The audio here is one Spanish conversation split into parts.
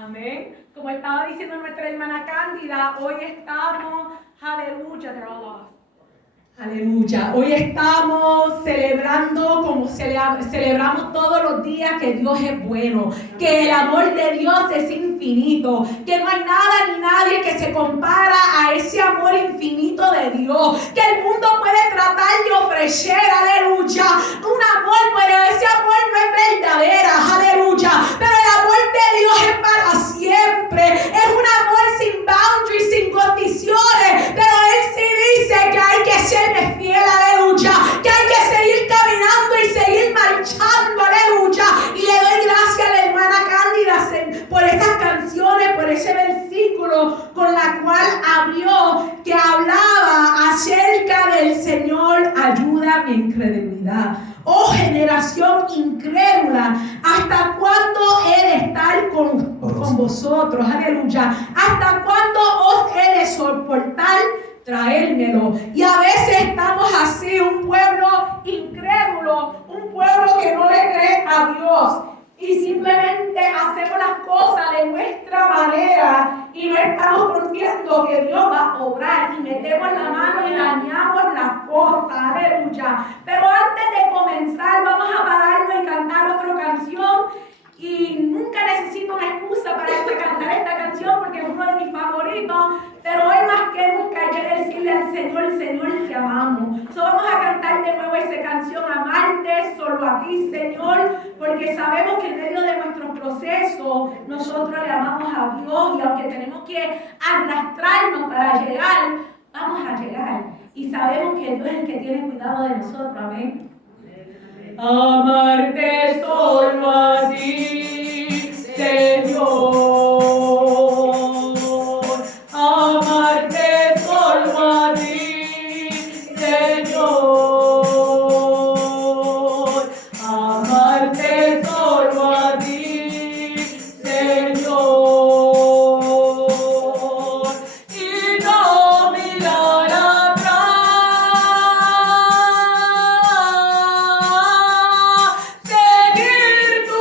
Amén. Como estaba diciendo nuestra hermana Cándida, hoy estamos, aleluya, they're all lost. Aleluya. Hoy estamos celebrando como celebramos todos los días que Dios es bueno, que el amor de Dios es infinito, que no hay nada ni nadie que se compara a ese amor infinito de Dios, que el mundo puede tratar de ofrecer, aleluya, un amor, pero ese amor no es verdadera, aleluya, pero el amor de Dios es para siempre, es un amor sin boundaries, sin condiciones, pero Él sí dice que hay que ser fiel, aleluya, que hay que seguir caminando y seguir marchando, aleluya, y le doy gracias a la hermana Cándida por esas canciones, por ese versículo con la cual abrió, que hablaba acerca del Señor, ayuda mi incredulidad. Oh generación incrédula, ¿hasta cuándo he de estar con vosotros? Aleluya. ¿Hasta cuándo os he de soportar? Traérmelo. Y a veces estamos así, un pueblo incrédulo, un pueblo que no le cree a Dios. Y simplemente hacemos las cosas de nuestra manera y no estamos confiando que Dios va a obrar y metemos la mano y dañamos las cosas, aleluya. Pero antes de comenzar vamos a pararnos y cantar otra canción. Y nunca necesito una excusa para cantar esta canción porque es uno de mis favoritos, pero hoy más que nunca hay que decirle al Señor, Señor, te amamos. Vamos a cantar de nuevo esa canción, amarte solo a ti, Señor, porque sabemos que en medio de nuestro proceso nosotros le amamos a Dios y aunque tenemos que arrastrarnos para llegar, vamos a llegar. Y sabemos que Dios es el que tiene cuidado de nosotros, amén. Amarte solo a ti, Señor. Amarte solo a ti, Señor. Amarte solo a ti, Señor. Y no mirar atrás. Seguir tu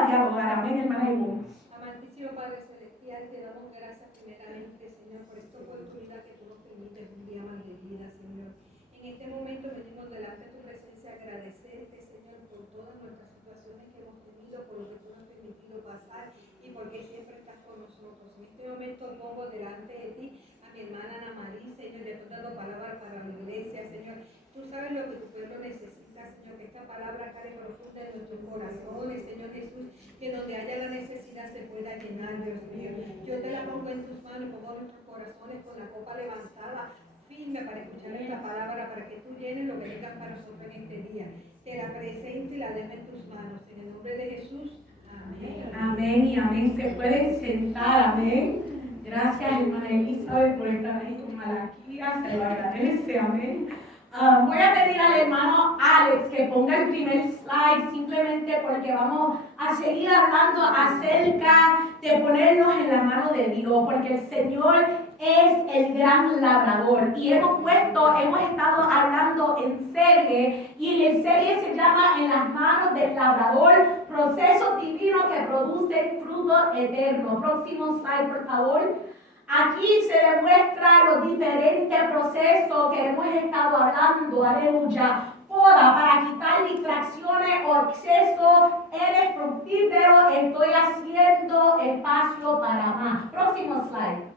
a dialogar. Amén, hermana Ivonne. Amantísimo Padre Celestial, te damos gracias primeramente, Señor, por esta oportunidad que tú nos permites un día más de vida, Señor. En este momento venimos delante de tu presencia a agradecerte, Señor, por todas nuestras situaciones que hemos tenido, por lo que tú nos has permitido pasar y porque siempre estás con nosotros. En este momento pongo delante de ti a mi hermana Ana María, Señor, le he dado palabra para la iglesia, Señor. Tú sabes lo que tu pueblo necesita, Señor, que esta palabra cale profunda en nuestros corazones, Señor Jesús, que donde haya la necesidad se pueda llenar, Dios mío. Yo te la pongo en tus manos, pongo nuestros corazones con la copa levantada, firme para escuchar esta palabra, para que tú llenes lo que tengas para nosotros en este día. Te la presento y la dejo en tus manos. En el nombre de Jesús, amén. Amén y amén. Se pueden sentar, amén. Gracias, hermana Elizabeth, por estar ahí con Malaquías, se lo agradece, amén. Voy a pedir al hermano Alex que ponga el primer slide, simplemente porque vamos a seguir hablando acerca de ponernos en la mano de Dios, porque el Señor es el gran labrador y hemos estado hablando en serie, y en serie se llama En las manos del labrador, procesos divinos que producen fruto eterno. Próximo slide, por favor. Aquí se demuestra los diferentes procesos que hemos estado hablando, aleluya. Poda para quitar distracciones o exceso, eres fructífero, estoy haciendo espacio para más. Próximo slide.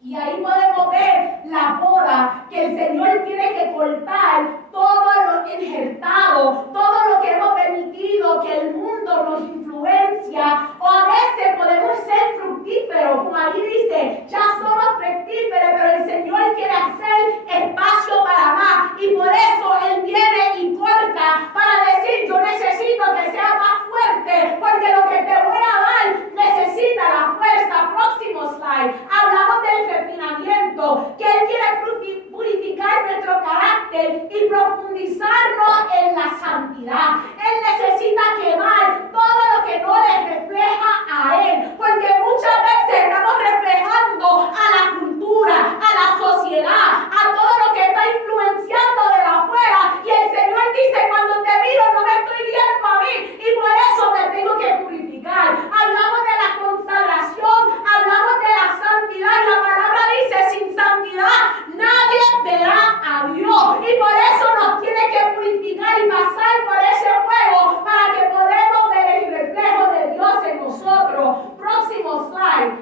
Y ahí podemos ver la poda que el Señor tiene que cortar todo lo injertado, todo lo que hemos permitido que el mundo nos influencia, o a veces podemos ser fructíferos, como ahí dice, ya somos fructíferos, pero el Señor quiere hacer espacio para más, y por eso Él viene y corta para decir, yo necesito que sea más fuerte, porque lo que te voy a dar necesita la fuerza. Próximo slide. Hablamos del refinamiento, que Él quiere purificar nuestro carácter y profundizarnos en la santidad. Él necesita quemar todo lo que no le refleja a Él, porque muchas veces estamos reflejando a la cultura, a la sociedad, a todo lo que está influenciando de afuera, y el Señor dice, cuando te miro no me estoy viendo a mí, y por eso me tengo que purificar. Hablamos de la consagración, hablamos de la santidad, y la palabra dice, sin santidad nadie verá a Dios, y por eso nos tiene que purificar y pasar por ese fuego para que podamos ver el reflejo de Dios en nosotros. Próximo slide.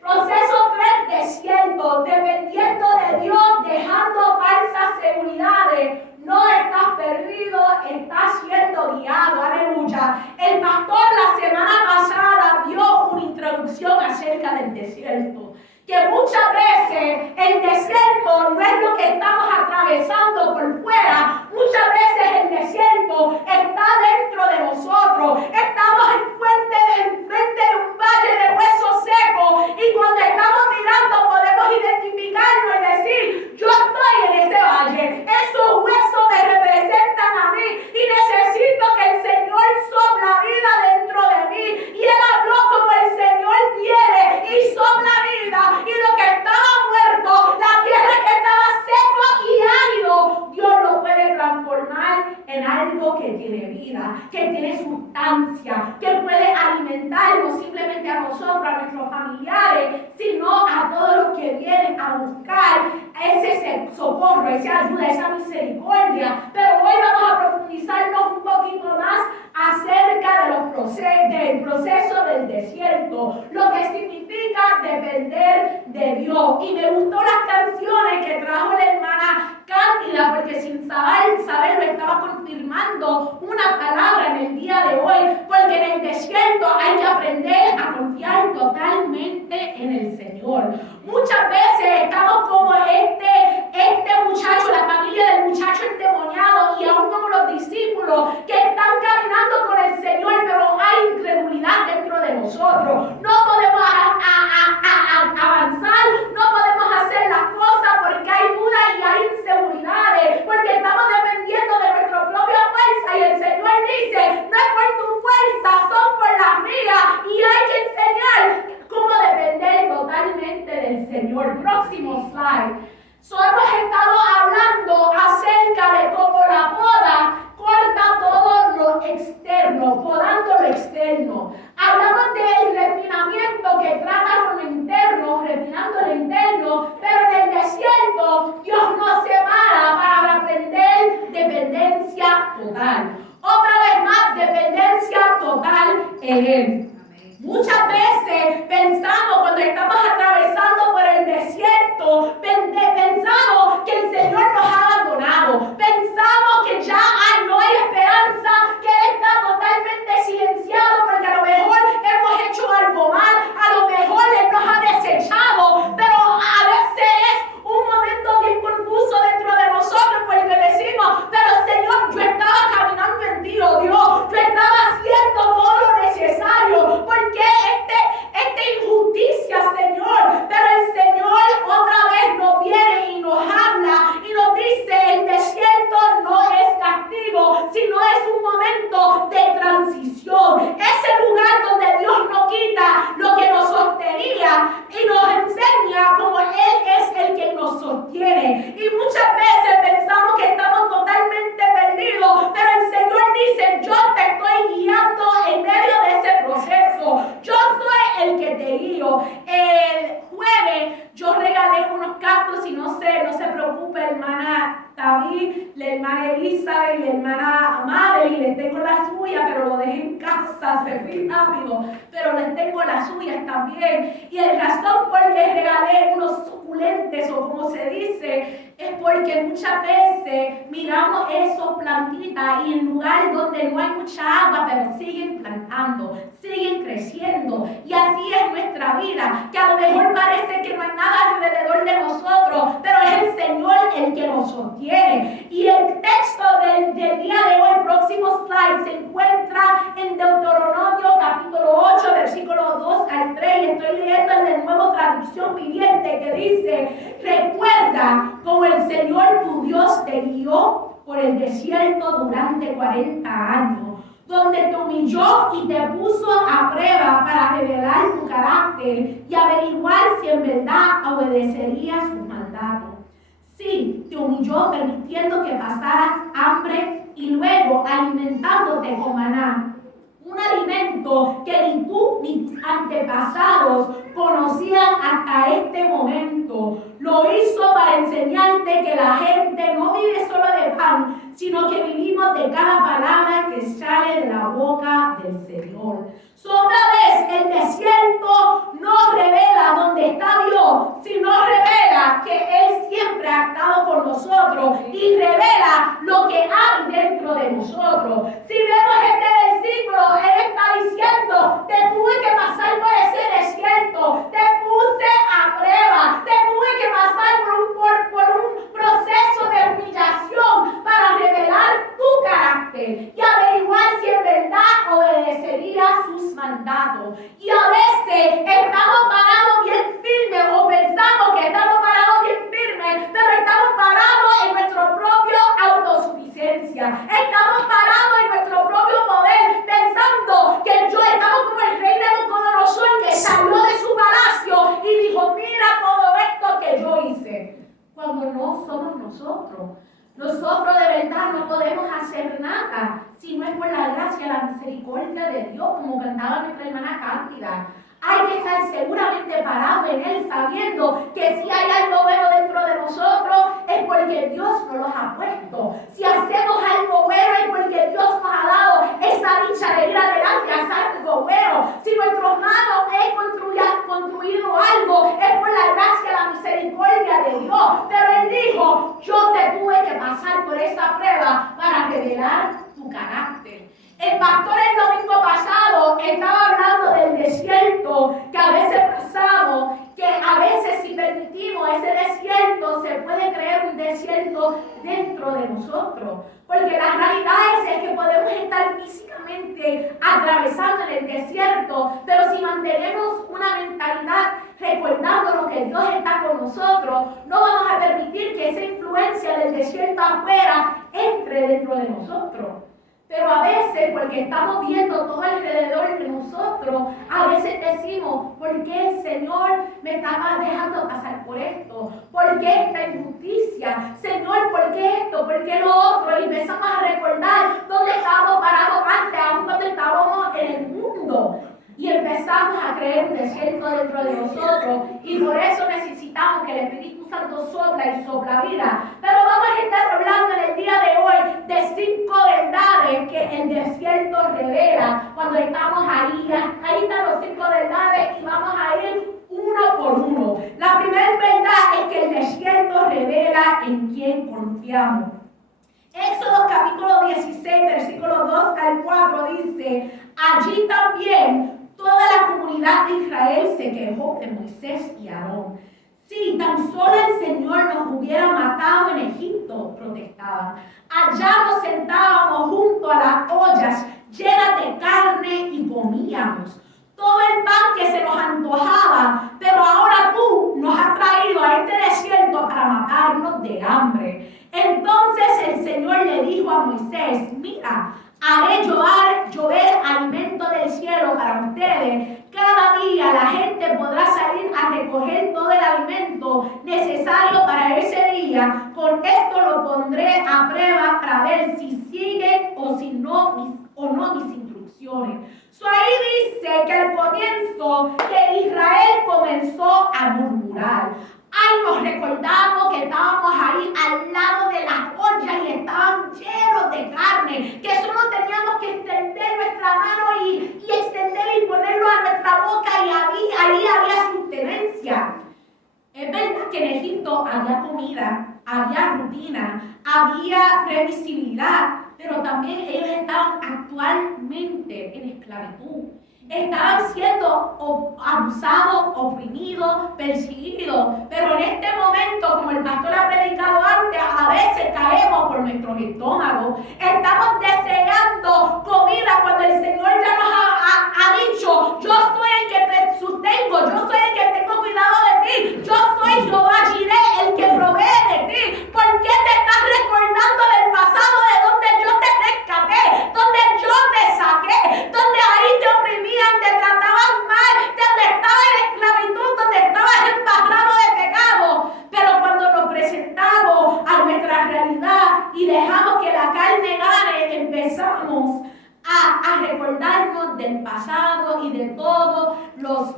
Proceso 3, desierto, dependiendo de Dios, dejando falsas seguridades. No estás perdido, estás siendo guiado, aleluya. El pastor la semana pasada dio una introducción acerca del desierto, que muchas veces el desierto no es lo que estamos atravesando por fuera, muchas veces el desierto está dentro de nosotros. Estamos enfrente de un valle de huesos secos, y cuando estamos mirando podemos identificarlo y decir, yo estoy en ese valle, esos huesos me representan a mí, y necesito que el Señor sopla vida dentro de mí. Y Él habló como el Señor quiere, y sopla vida, y lo que estaba muerto, la tierra que estaba seco y árido, Dios lo puede transformar en algo que tiene vida, que tiene sustancia, que puede alimentar no simplemente a nosotros, a nuestros familiares, sino a todos los que vienen a buscar ese socorro, esa ayuda, esa misericordia. Pero hoy vamos a profundizarnos un poquito más acerca del proceso del desierto, lo que significa depender de Dios. Y me gustó las canciones que trajo la hermana Cándida, porque sin saberlo estaba confirmando una palabra en el día de hoy, porque en el desierto hay que aprender a confiar totalmente en el Señor. Muchas veces estamos como este muchacho, la familia del muchacho endemoniado, y aún como los discípulos que están caminando con el Señor, pero hay incredulidad dentro de nosotros. No podemos avanzar, no podemos hacer las cosas porque hay duda y hay inseguridades, porque estamos dependiendo de nuestra propia fuerza, y el Señor dice, no es por tu fuerza, son por las mías, y hay que enseñar cómo depender totalmente del Señor. Próximo slide. Hemos estado hablando acerca de cómo la poda corta todo lo externo. interno, podando lo externo. Hablamos del refinamiento que trata con lo interno, refinando lo interno, pero en el desierto Dios nos separa para aprender dependencia total. Otra vez más, dependencia total en Él. Muchas veces pensamos, cuando estamos atravesando por el desierto, pensamos que el Señor nos ha abandonado. Pensamos que ya no hay esperanza, que Él está totalmente silenciado porque a lo mejor hemos hecho algo mal, a lo mejor Él nos ha desechado, pero a veces es un momento bien confuso dentro de nosotros porque decimos, pero Señor, yo estaba caminando en ti, oh Dios, yo estaba haciendo todo lo necesario, porque esta injusticia, Señor, pero el Señor otra vez nos viene y nos habla y nos dice, el desierto no es castigo, sino es un momento de transición, ese lugar donde Dios nos quita lo que nos sostenía y nos enseña cómo Él es el que nos sostiene. Y muchas veces pensamos que estamos totalmente perdidos, pero el Señor dice, yo te estoy guiando en medio de ese proceso, yo soy el que te guío. El jueves yo regalé unos cactus y no se preocupe, hermana David, la hermana Elizabeth y la hermana Madre, y les tengo las suyas, pero lo dejé en casa, se fue rápido, pero les tengo las suyas también. Y el razón por que regalé unos suculentes, o como se dice, es porque muchas veces miramos esos plantitas y en lugar donde no hay mucha agua, pero siguen plantando, siguen creciendo. Y así es nuestra vida, que a lo mejor parece que no hay nada alrededor de nosotros, pero es el Señor el que nos sostiene. Y el texto del día de hoy, próximo slide, se encuentra en Deuteronomio capítulo 8, versículos 2 al 3, y estoy leyendo el de Nueva Traducción Viviente, que dice, recuerda cómo el Señor tu Dios te guió por el desierto durante 40 años, donde te humilló y te puso a prueba para revelar tu carácter y averiguar si en verdad obedecerías sus mandatos. Sí, te humilló permitiendo que pasaras hambre y luego alimentándote con maná, un alimento que ni tú ni tus antepasados conocían hasta este momento. Lo hizo para enseñarte que la gente no vive solo de pan, sino que vivimos de cada palabra que sale de la boca del Señor. Otra vez, el desierto no revela dónde está Dios, sino revela que Él siempre ha estado con nosotros y revela lo que hay dentro de nosotros. Si vemos este versículo, Él está diciendo, te tuve que pasar por ese desierto, te puse a prueba, te tuve que pasar por un proceso de humillación para revelar tu carácter y averiguar si en verdad obedecerías sus mandatos. Y a veces estamos parados bien firmes o pensamos que estamos parados bien firmes, pero estamos parados en nuestra propia autosuficiencia. Estamos parados en nuestro propio poder, pensando que estamos como el rey Nabucodonosor que salió de su palacio y dijo, mira todo esto que yo hice. Cuando no somos nosotros. Nosotros de verdad no podemos hacer nada si no es por la gracia y la misericordia de Dios, como cantaba nuestra hermana Cándida. Hay que estar seguramente parado en Él, sabiendo que si hay algo bueno dentro de nosotros, es porque Dios nos los ha puesto. Si hacemos algo bueno, es porque Dios nos ha dado esa dicha de ir adelante a hacer algo bueno. Si nuestros manos han construido algo, es por la gracia y la misericordia de Dios. Pero Él dijo, yo te tuve que pasar por esa prueba para revelar tu carácter. El pastor el domingo pasado estaba hablando del desierto que a veces pasamos, que a veces si permitimos ese desierto se puede crear un desierto dentro de nosotros. Porque la realidad es que podemos estar físicamente atravesando en el desierto, pero si mantenemos una mentalidad recordando lo que Dios está con nosotros, no vamos a permitir que esa influencia del desierto afuera entre dentro de nosotros. Pero a veces, porque estamos viendo todo alrededor de nosotros, a veces decimos, ¿por qué el Señor me estaba dejando pasar por esto? ¿Por qué esta injusticia? Señor, ¿por qué esto? ¿Por qué lo otro? Y empezamos a recordar dónde estábamos parados antes, aún cuando estábamos en el mundo. Y empezamos a creer un desierto dentro de nosotros. Y por eso necesitamos que el Espíritu Santo sopla y sopla vida. Pero vamos a estar hablando en el día de hoy de 5 verdades que el desierto revela cuando estamos ahí. Ahí están los 5 verdades y vamos a ir uno por uno. La primera verdad es que el desierto revela en quién confiamos. Éxodo capítulo 16, versículos 2 al 4 dice: allí también toda la comunidad de Israel se quejó de Moisés y Aarón. Si tan solo el Señor nos hubiera matado en Egipto, protestaban. Allá nos sentábamos junto a las ollas llenas de carne y comíamos todo el pan que se nos antojaba, pero ahora tú nos has traído a este desierto para matarnos de hambre. Entonces el Señor le dijo a Moisés: mira, haré llover alimento del cielo para ustedes. Cada día la gente podrá salir a recoger todo el alimento necesario para ese día. Con esto lo pondré a prueba para ver si siguen o no mis instrucciones. Ahí dice que al comienzo que Israel comenzó a murmurar. Ay, nos recordamos que estábamos ahí al lado de las ollas y estaban llenos de carne, que solo teníamos que extender nuestra mano y extenderla y ponerlo a nuestra boca y ahí había sustancia. Es verdad que en Egipto había comida, había rutina, había previsibilidad, pero también ellos estaban actualmente en esclavitud. Estaban siendo abusados, oprimidos, perseguidos. Pero en este momento, como el pastor ha predicado antes, a veces caemos por nuestros estómagos. Estamos deseando comida cuando el Señor ya nos ha dicho: yo soy el que te sostengo, yo soy el que tengo cuidado de ti, yo soy Jehová Jireh, el que provee de ti. ¿Por qué te estás recordando del pasado, de donde yo te rescaté, donde yo te saqué, donde ahí te oprimían, te trataban mal, donde estabas en esclavitud, donde estabas embarrado de pecado? Pero cuando nos presentamos a nuestra realidad y dejamos que la carne gane, empezamos a recordarnos del pasado y de todos los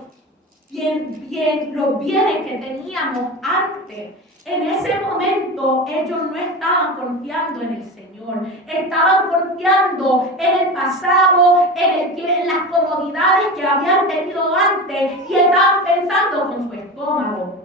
bienes que teníamos antes. En ese momento ellos no estaban confiando en el Señor, estaban confiando en el pasado, en las comodidades que habían tenido antes y estaban pensando con su estómago.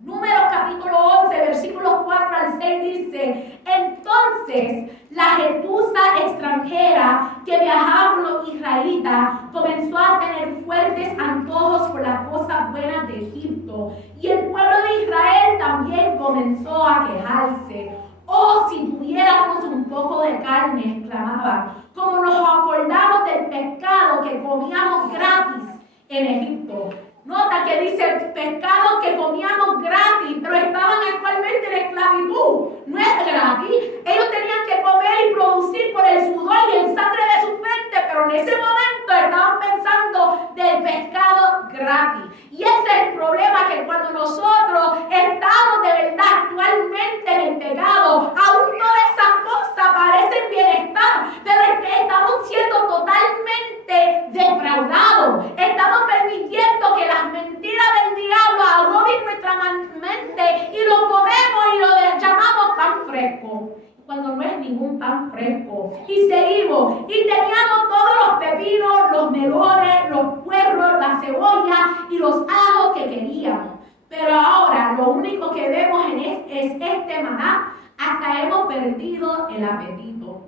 Números capítulo 11, versículos 4 al 6 dice: entonces la gentuza extranjera que viajaba con los israelitas comenzó a tener fuertes antojos por las cosas buenas de Egipto, y el pueblo de Israel también comenzó a quejarse. Oh, si tuviéramos un poco de carne, clamaban, como nos acordamos del pescado que comíamos gratis en Egipto. Nota que dice pescado que comíamos gratis, pero estaban actualmente en esclavitud. No es gratis. Ellos tenían que comer y producir por el sudor y el sangre de su frente, pero en ese momento estaban pensando del pescado gratis. Y ese es el problema, que cuando nosotros estamos de verdad actualmente en el pecado, aún todas esas cosas parecen bienestar, pero es que estamos siendo totalmente defraudados. Estamos permitiendo que las mentiras del diablo agobien nuestra mente y lo comemos y lo llamamos pan fresco, cuando no es ningún pan fresco. Y seguimos, y teníamos todos los pepinos, los melones, los puerros, la cebolla y los ajos que queríamos. Pero ahora lo único que vemos es este maná, hasta hemos perdido el apetito.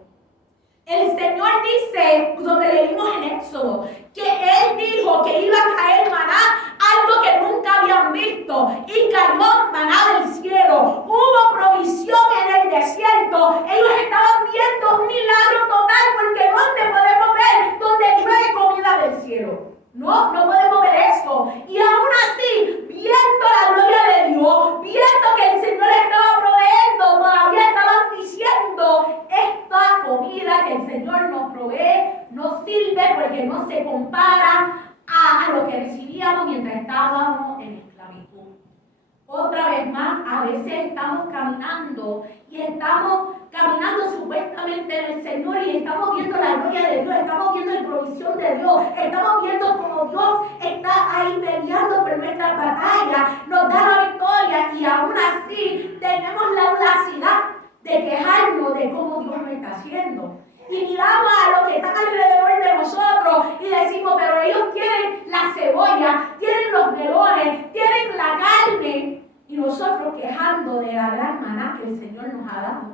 El Señor dice, donde leímos en Éxodo, que Él dijo que iba a caer maná, algo que nunca habían visto, y cayó maná del cielo. Hubo provisión en el desierto. Ellos estaban viendo un milagro total, porque ¿dónde podemos ver donde llueve comida del cielo? No podemos ver eso. Y aún así, viendo la gloria de Dios, viendo que el Señor estaba proveyendo, todavía estaban diciendo: esta comida que el Señor nos mientras estábamos en esclavitud. Otra vez más, a veces estamos caminando y estamos caminando supuestamente en el Señor y estamos viendo la gloria de Dios, estamos viendo la provisión de Dios, estamos viendo cómo Dios está ahí peleando por nuestras batallas, nos da la victoria y aún así tenemos la audacidad de quejarnos de cómo Dios lo está haciendo. Y miramos a los que están alrededor de nosotros y decimos, pero ellos tienen la cebolla, tienen los melones, tienen la carne. Y nosotros quejando de la gran maná que el Señor nos ha dado.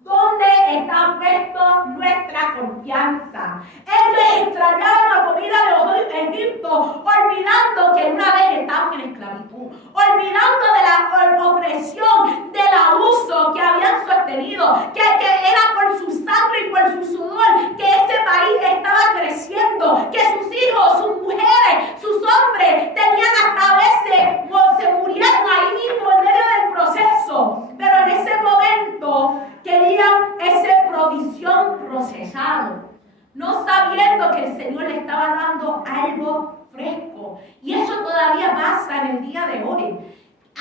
¿Dónde está puesta nuestra confianza? Ellos extrañaban la comida de los Egipto, olvidando que una vez estaban en esclavitud, olvidando de la opresión, del abuso que habían sostenido, que era por su sangre y por su sudor, que ese país estaba creciendo, que sus hijos, sus mujeres, sus hombres tenían hasta a veces, se murieron ahí mismo en medio del proceso, pero en ese momento querían esa provisión procesado, no sabiendo que el Señor le estaba dando algo fresco. Y eso todavía pasa en el día de hoy.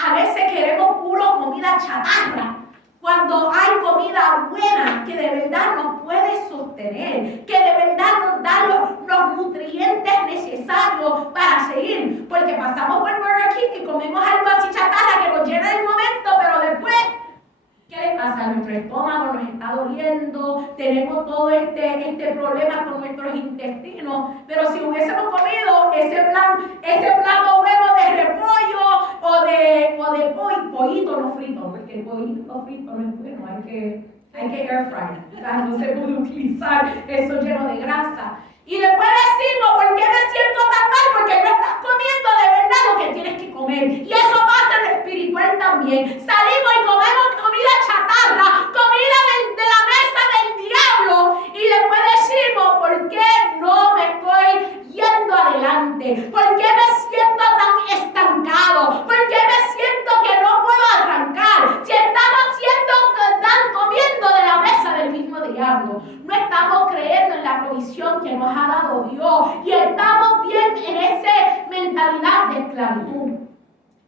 A veces queremos puro comida chatarra, cuando hay comida buena que de verdad nos puede sostener, que de verdad nos da los nutrientes necesarios para seguir. Porque pasamos por Burger King y comemos algo así chatarra que nos llena el momento, pero después, ¿qué le pasa? Nuestro estómago nos está doliendo, tenemos todo este problema con nuestros intestinos, pero si hubiésemos comido ese plato bueno de repollo o de pollito no frito, porque el pollito frito no es bueno, hay que air fry, no se puede utilizar eso lleno de grasa. Y después decimos, ¿por qué me siento tan mal? Porque no estás comiendo de verdad lo que tienes que comer. Y eso pasa en lo espiritual también. Salimos y comemos comida chatarra, comida de la mesa del diablo. Y después decimos, ¿por qué no me estoy yendo adelante? ¿Por qué me siento tan estancado? ¿Por qué me siento que no puedo arrancar? Si estamos comiendo de la mesa del mismo diablo. No estamos creyendo en la provisión que nos ha dado Dios y estamos bien en esa mentalidad de esclavitud.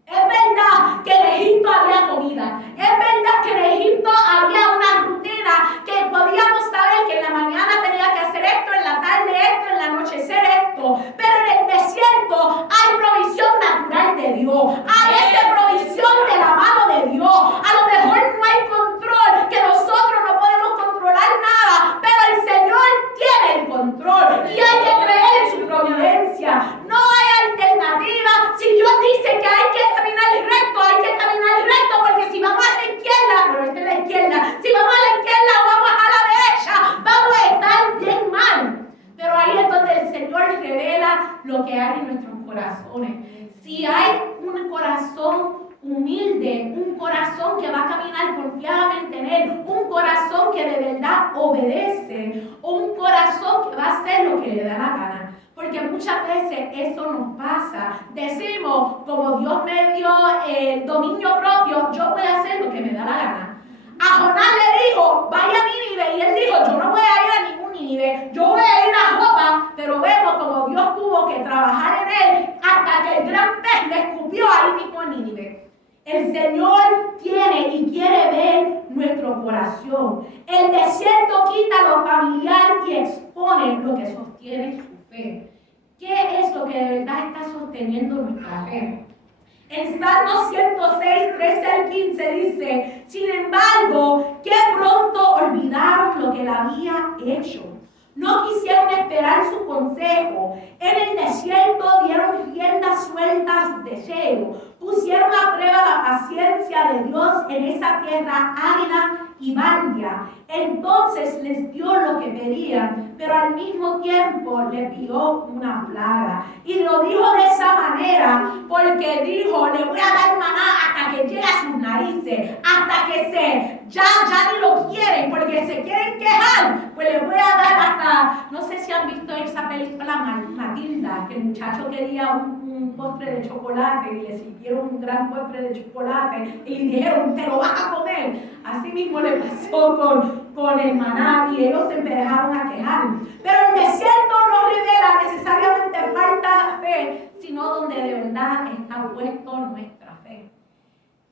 Es verdad que en Egipto había comida, es verdad que en Egipto había una rutina que podíamos saber que en la mañana tenía que hacer esto, en la tarde esto, en el anochecer esto, pero en el desierto hay provisión natural de Dios, hay esa provisión de la mano de Dios. A lo mejor no hay control, que nosotros no podemos controlar nada, pero el Señor tiene el control y hay que creer en su providencia. No hay alternativa. Si Dios dice que hay que caminar recto, hay que caminar recto, porque si vamos a la izquierda, pero esta es la izquierda, si vamos a la izquierda o vamos a la derecha, vamos a estar bien mal. Pero ahí es donde el Señor revela lo que hay en nuestros corazones. Si hay un corazón humilde, un corazón que va a caminar confiadamente en Él, un corazón que de verdad obedece, o un corazón que va a hacer lo que le da la gana. Porque muchas veces eso nos pasa. Decimos, como Dios me dio el dominio propio, yo voy a hacer lo que me da la gana. A Jonás le dijo, vaya a Nínive, y él dijo, yo no voy a ir a ningún Nínive, yo voy a ir a Jopa, pero vemos como Dios tuvo que trabajar en él hasta que el gran pez le escupió ahí mismo en Nínive. El Señor tiene y quiere ver nuestro corazón. El desierto quita lo familiar y expone lo que sostiene su fe. ¿Qué es lo que de verdad está sosteniendo nuestra fe? En Salmo 106, 13 al 15 dice, sin embargo, que pronto olvidaron lo que él había hecho. No quisieron esperar su consejo. En el desierto dieron rienda suelta a sus deseos. Pusieron a prueba la paciencia de Dios en esa tierra árida y bálida. Entonces les dio lo que pedían, pero al mismo tiempo les pidió una plaga. Y lo dijo de esa manera porque dijo, le voy a dar maná hasta que llegue a sus narices, hasta que ya ni lo quieren, porque se quieren quejar, pues les voy a dar hasta, no sé si han visto esa película Matilda, que el muchacho quería un postre de chocolate y le sirvieron un gran postre de chocolate y le dijeron, te lo vas a comer. Así mismo le pasó con el maná y ellos se empezaron a quejar. Pero el desierto no revela necesariamente falta de fe, sino donde de verdad está puesto nuestra fe.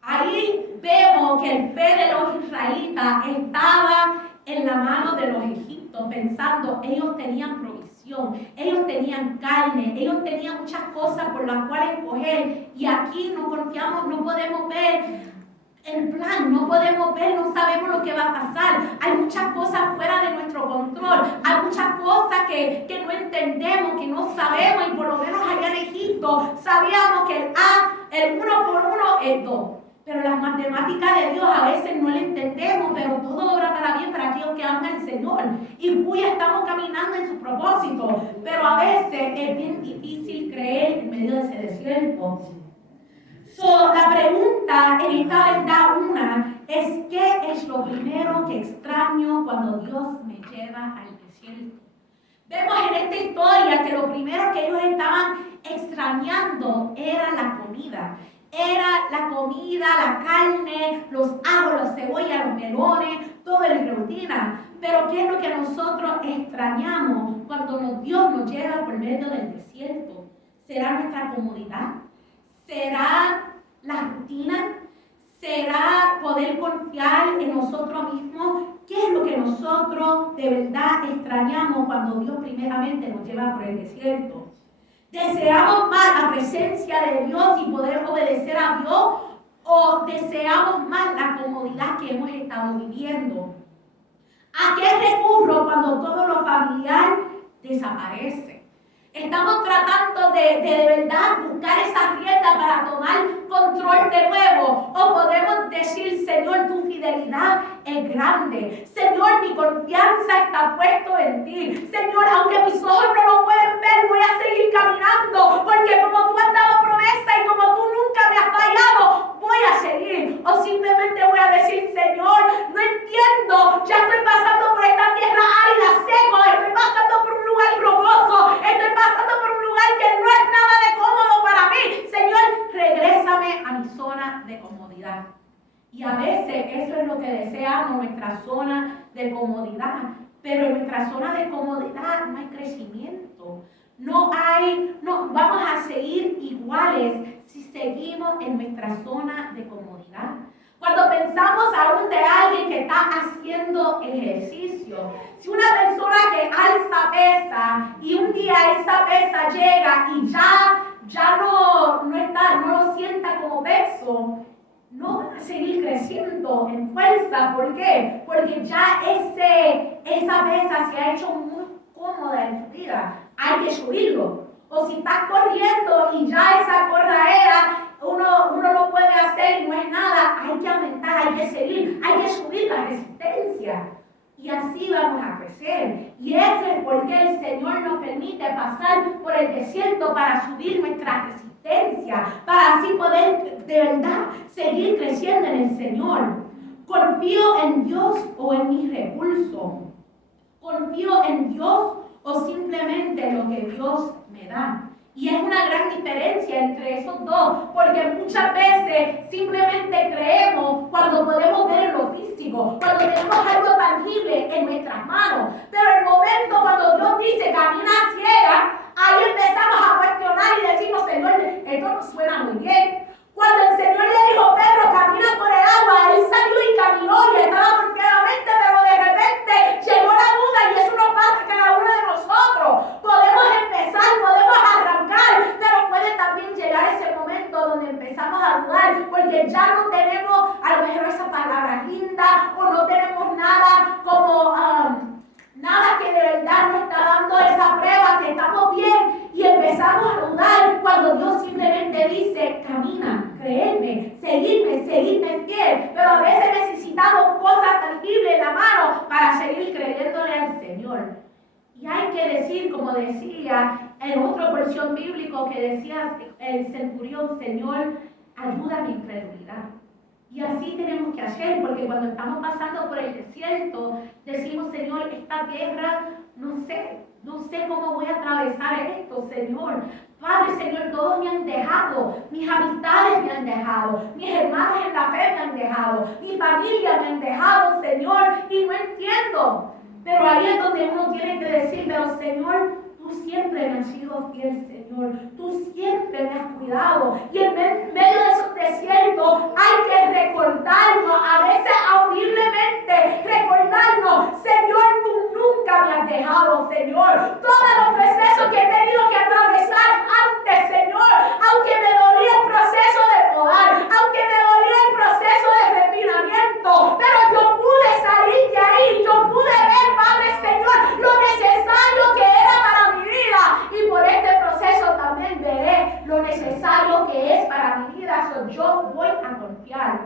Ahí vemos que el fe de los israelitas estaba en la mano de los egipcios, pensando, ellos tenían provisión, ellos tenían carne, ellos tenían muchas cosas por las cuales escoger, y aquí no confiamos, no podemos ver el plan, no podemos ver, no sabemos lo que va a pasar. Hay muchas cosas fuera de nuestro control, hay muchas cosas que no entendemos, que no sabemos, y por lo menos allá en Egipto sabíamos que el 1 por 1 es 2. Pero las matemáticas de Dios a veces no le entendemos, pero todo obra para bien para aquellos que aman al Señor. Y hoy estamos caminando en su propósito, pero a veces es bien difícil creer en medio de ese desierto. La pregunta en esta verdad es: ¿qué es lo primero que extraño cuando Dios me lleva al desierto? Vemos en esta historia que lo primero que ellos estaban extrañando era la comida. Era la comida, la carne, los ajos, las cebollas, los melones, todo en rutina. Pero ¿qué es lo que nosotros extrañamos cuando Dios nos lleva por medio del desierto? ¿Será nuestra comodidad? ¿Será la rutina? ¿Será poder confiar en nosotros mismos? ¿Qué es lo que nosotros de verdad extrañamos cuando Dios primeramente nos lleva por el desierto? ¿Deseamos más la presencia de Dios y poder obedecer a Dios? ¿O deseamos más la comodidad que hemos estado viviendo? ¿A qué recurro cuando todo lo familiar desaparece? Estamos tratando de verdad buscar esa rienda para tomar control de nuevo. O podemos decir: Señor, tu fidelidad es grande. Señor, mi confianza está puesto en ti. Señor, aunque mis ojos no lo pueden ver, voy a seguir caminando. Porque como tú has dado promesa y como tú nunca me has fallado, voy a seguir. O simplemente voy a decir: Señor, no entiendo. Ya estoy pasando por esta tierra árida, seco. Estoy pasando por un lugar rocoso. Estoy pasando por un lugar que no es nada de cómodo para mí. Señor, regrésame a mi zona de comodidad. Y a veces eso es lo que deseamos, nuestra zona de comodidad. Pero en nuestra zona de comodidad no hay crecimiento. No vamos a seguir iguales si seguimos en nuestra zona de comodidad. Cuando pensamos aún de alguien que está haciendo ejercicio, si una persona que alza pesa y un día esa pesa llega y ya no lo sienta como peso, no van a seguir creciendo en fuerza. ¿Por qué? Porque ya esa pesa se ha hecho muy cómoda en su vida. Hay que subirlo. O si estás corriendo y ya esa corredera uno lo puede hacer y no es nada, hay que aumentar, hay que seguir, hay que subir la resistencia. Y así vamos a crecer. Y eso es porque el Señor nos permite pasar por el desierto para subir nuestra resistencia, para así poder de verdad seguir creciendo en el Señor. ¿Confío en Dios o en mis recursos? ¿Confío en Dios o simplemente lo que Dios me da? Y es una gran diferencia entre esos dos, porque muchas veces simplemente creemos cuando podemos ver en lo físico, cuando tenemos algo tangible en nuestras manos. Pero el momento cuando Dios dice camina ciega, ahí empezamos a cuestionar y decimos: Señor, esto no suena muy bien. Cuando el Señor le dijo: Pedro, camina por el agua, él salió y caminó y estaba confiadamente, pero de repente llegó la duda, y eso nos pasa a cada uno de nosotros. Podemos empezar, podemos arrancar, pero puede también llegar ese momento donde empezamos a dudar, porque ya no tenemos a lo mejor esa palabra linda, o no tenemos nada como nada que de verdad nos está dando esa prueba que estamos bien, y empezamos a dudar cuando Dios simplemente dice: camina, créeme, seguirme fiel. Pero a veces necesitamos cosas tangibles en la mano para seguir creyéndole al Señor. Y hay que decir, como decía en otra versión bíblica, que decía el centurión: Señor, ayuda a mi incredulidad. Y así tenemos que hacer, porque cuando estamos pasando por el desierto, decimos: Señor, esta tierra, no sé cómo voy a atravesar esto, Señor. Padre, Señor, todos me han dejado, mis amistades me han dejado, mis hermanos en la fe me han dejado, mi familia me han dejado, Señor, y no entiendo. Pero ahí es donde uno tiene que decir: pero Señor, tú siempre me has sido fiel, Señor. Señor. Tú siempre me has cuidado. Y en medio de esos desiertos hay que recordarnos, a veces audiblemente, recordarnos, Señor, tú nunca me has dejado, Señor. Todos los procesos que he tenido que atravesar antes, Señor, aunque me dolía el proceso de podar, aunque me dolía el proceso de refinamiento, pero yo pude salir de ahí, yo pude ver, Padre Señor, lo necesario que era para mi vida, y por este proceso también veré lo necesario que es para mi vida. Yo voy a confiar.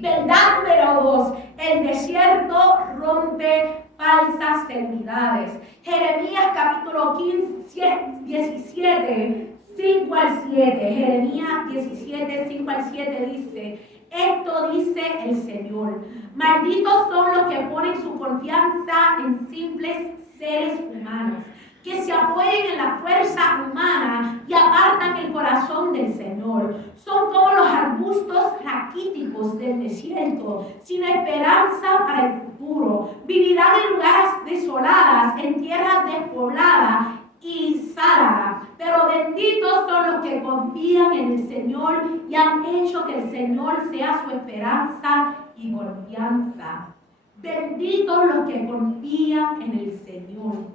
Verdad número 2, el desierto rompe falsas seguridades. Jeremías capítulo 17, 5 al 7. Jeremías 17, 5 al 7 dice: esto dice el Señor: malditos son los que ponen su confianza en simples seres humanos, que se apoyen en la fuerza humana y apartan el corazón del Señor. Son como los arbustos raquíticos del desierto, sin esperanza para el futuro. Vivirán en lugares desoladas, en tierras despobladas y sáradas. Pero benditos son los que confían en el Señor y han hecho que el Señor sea su esperanza y confianza. Benditos los que confían en el Señor.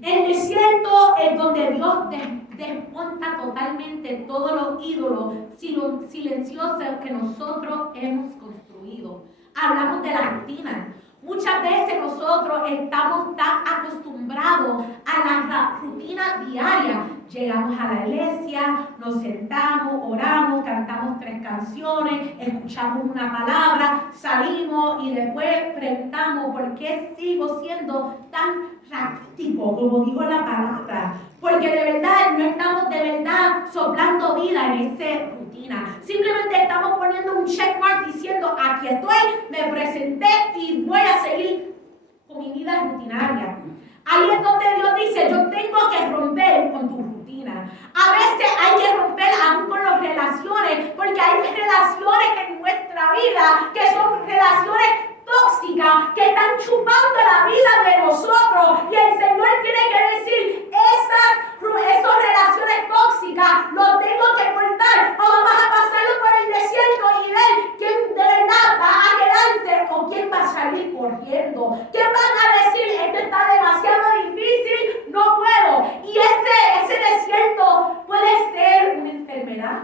El desierto es donde Dios desmonta totalmente todos los ídolos silenciosos que nosotros hemos construido. Hablamos de la rutina. Muchas veces nosotros estamos tan acostumbrados a la rutina diaria. Llegamos a la iglesia, nos sentamos, oramos, cantamos 3 canciones, escuchamos una palabra, salimos y después preguntamos por qué sigo siendo tan raquítico, como dijo la palabra. Porque de verdad no estamos de verdad soplando vida en esa rutina. Simplemente estamos poniendo un checkmark diciendo: aquí estoy, me presenté y voy a seguir con mi vida rutinaria. Ahí es donde Dios dice: yo tengo que romper con tu rutina. A veces hay que romper aún con las relaciones, porque hay relaciones en nuestra vida que son relaciones tóxicas, que están chupando la vida de nosotros, y el Señor tiene que decir: esas relaciones tóxicas lo tengo que cortar, o vamos a pasarlo por el desierto y ver quién de verdad va a quedarse o quién va a salir corriendo, quién van a decir: esto está demasiado difícil, no puedo. Y ese desierto puede ser una enfermedad,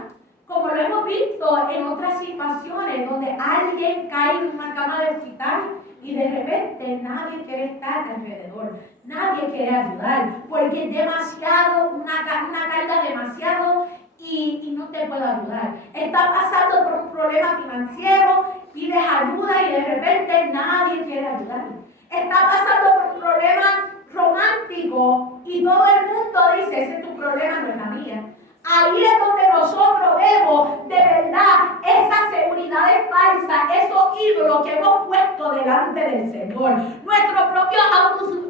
como lo hemos visto en otras situaciones donde alguien cae en una cama de hospital y de repente nadie quiere estar alrededor, nadie quiere ayudar, porque es demasiado, una carga demasiado y no te puedo ayudar. Estás pasando por un problema financiero, pides ayuda y de repente nadie quiere ayudar. Estás pasando por un problema romántico y todo el mundo dice: ese es tu problema, no es la mía. Ahí es donde nosotros vemos de verdad esas seguridades falsas, esos ídolos que hemos puesto delante del Señor. Nuestra propia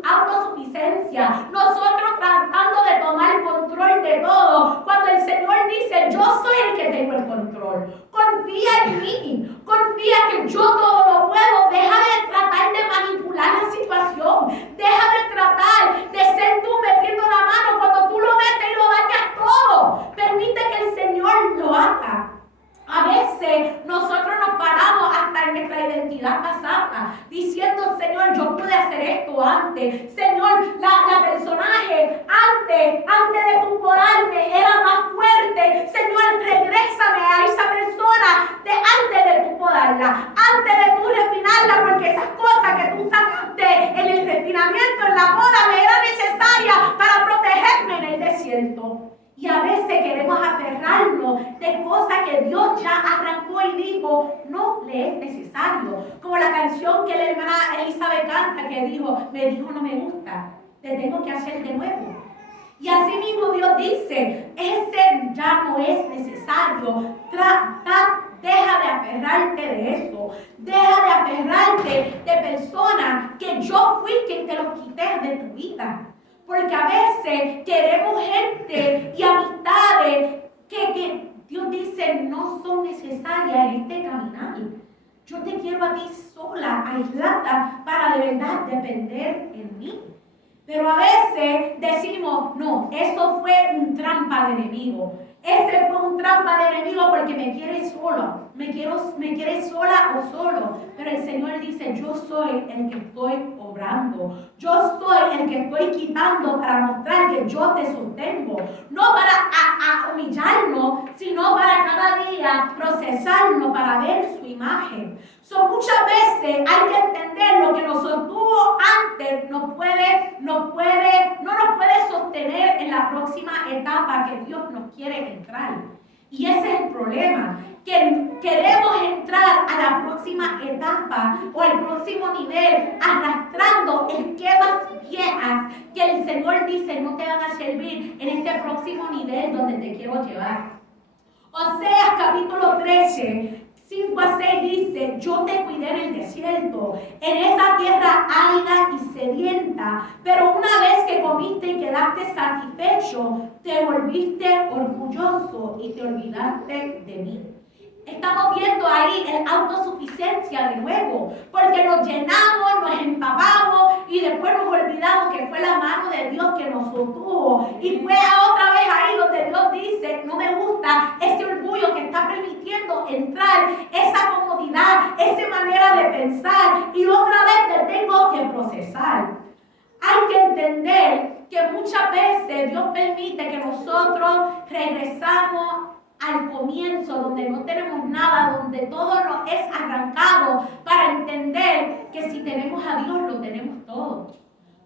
autosuficiencia, nosotros tratando de tomar control de todo, cuando el Señor dice: yo soy el que tengo el control. Confía en mí, confía que yo todo lo puedo. Deja de tratar de manipular la situación, deja de tratar de ser tú metiendo la mano cuando tú lo metes y lo dañas todo. Permite que el Señor lo haga. A veces nosotros nos paramos hasta en nuestra identidad pasada diciendo: Señor, yo pude hacer esto antes. Señor, la personaje antes de tu podarme era más fuerte. Señor, regrésame a esa persona de antes de tu podarla, antes de tu refinarla, porque esas cosas que tú sacaste en el refinamiento, en la poda, me eran necesarias para protegerme en el desierto. Y a veces queremos aferrarnos de cosas que Dios ya arrancó y dijo: no le es necesario. Como la canción que la hermana Elizabeth canta, que dijo: me dijo no me gusta, te tengo que hacer de nuevo. Y así mismo Dios dice: ese ya no es necesario. Deja de aferrarte de eso. Deja de aferrarte de personas que yo fui quien te los quité de tu vida. Porque a veces queremos gente y amistades que Dios dice no son necesarias en este caminar. Yo te quiero a ti sola, aislada, para de verdad depender en mí. Pero a veces decimos, no, eso fue un trampa de enemigo. Ese fue un trampa de enemigo porque me quiere solo, me quiere sola o solo. Pero el Señor dice, yo soy el que estoy obrando. Yo soy el que estoy quitando para mostrar que yo te sostengo. No para humillarnos, sino para cada día procesarnos para ver su imagen. Muchas veces hay que entender lo que nos sostuvo antes no nos puede sostener en la próxima etapa que Dios nos quiere entrar. Y ese es el problema, que queremos entrar a la próxima etapa o el próximo nivel arrastrando esquemas viejas que el Señor dice no te van a servir en este próximo nivel donde te quiero llevar. Oseas capítulo 13, 5 a 6 dice, yo te cuidé en el desierto, en esa tierra árida y sedienta, pero una vez que comiste y quedaste satisfecho, te volviste orgulloso y te olvidaste de mí. Estamos viendo ahí la autosuficiencia de nuevo, porque nos llenamos, nos empapamos y después nos olvidamos que fue la mano de Dios que nos sostuvo. Y fue otra vez ahí donde Dios dice, no me gusta ese orgullo que está permitiendo entrar, esa comodidad, esa manera de pensar, y otra vez te tengo que procesar. Hay que entender que muchas veces Dios permite que nosotros regresamos al comienzo, donde no tenemos nada, donde todo nos es arrancado, para entender que si tenemos a Dios, lo tenemos todo.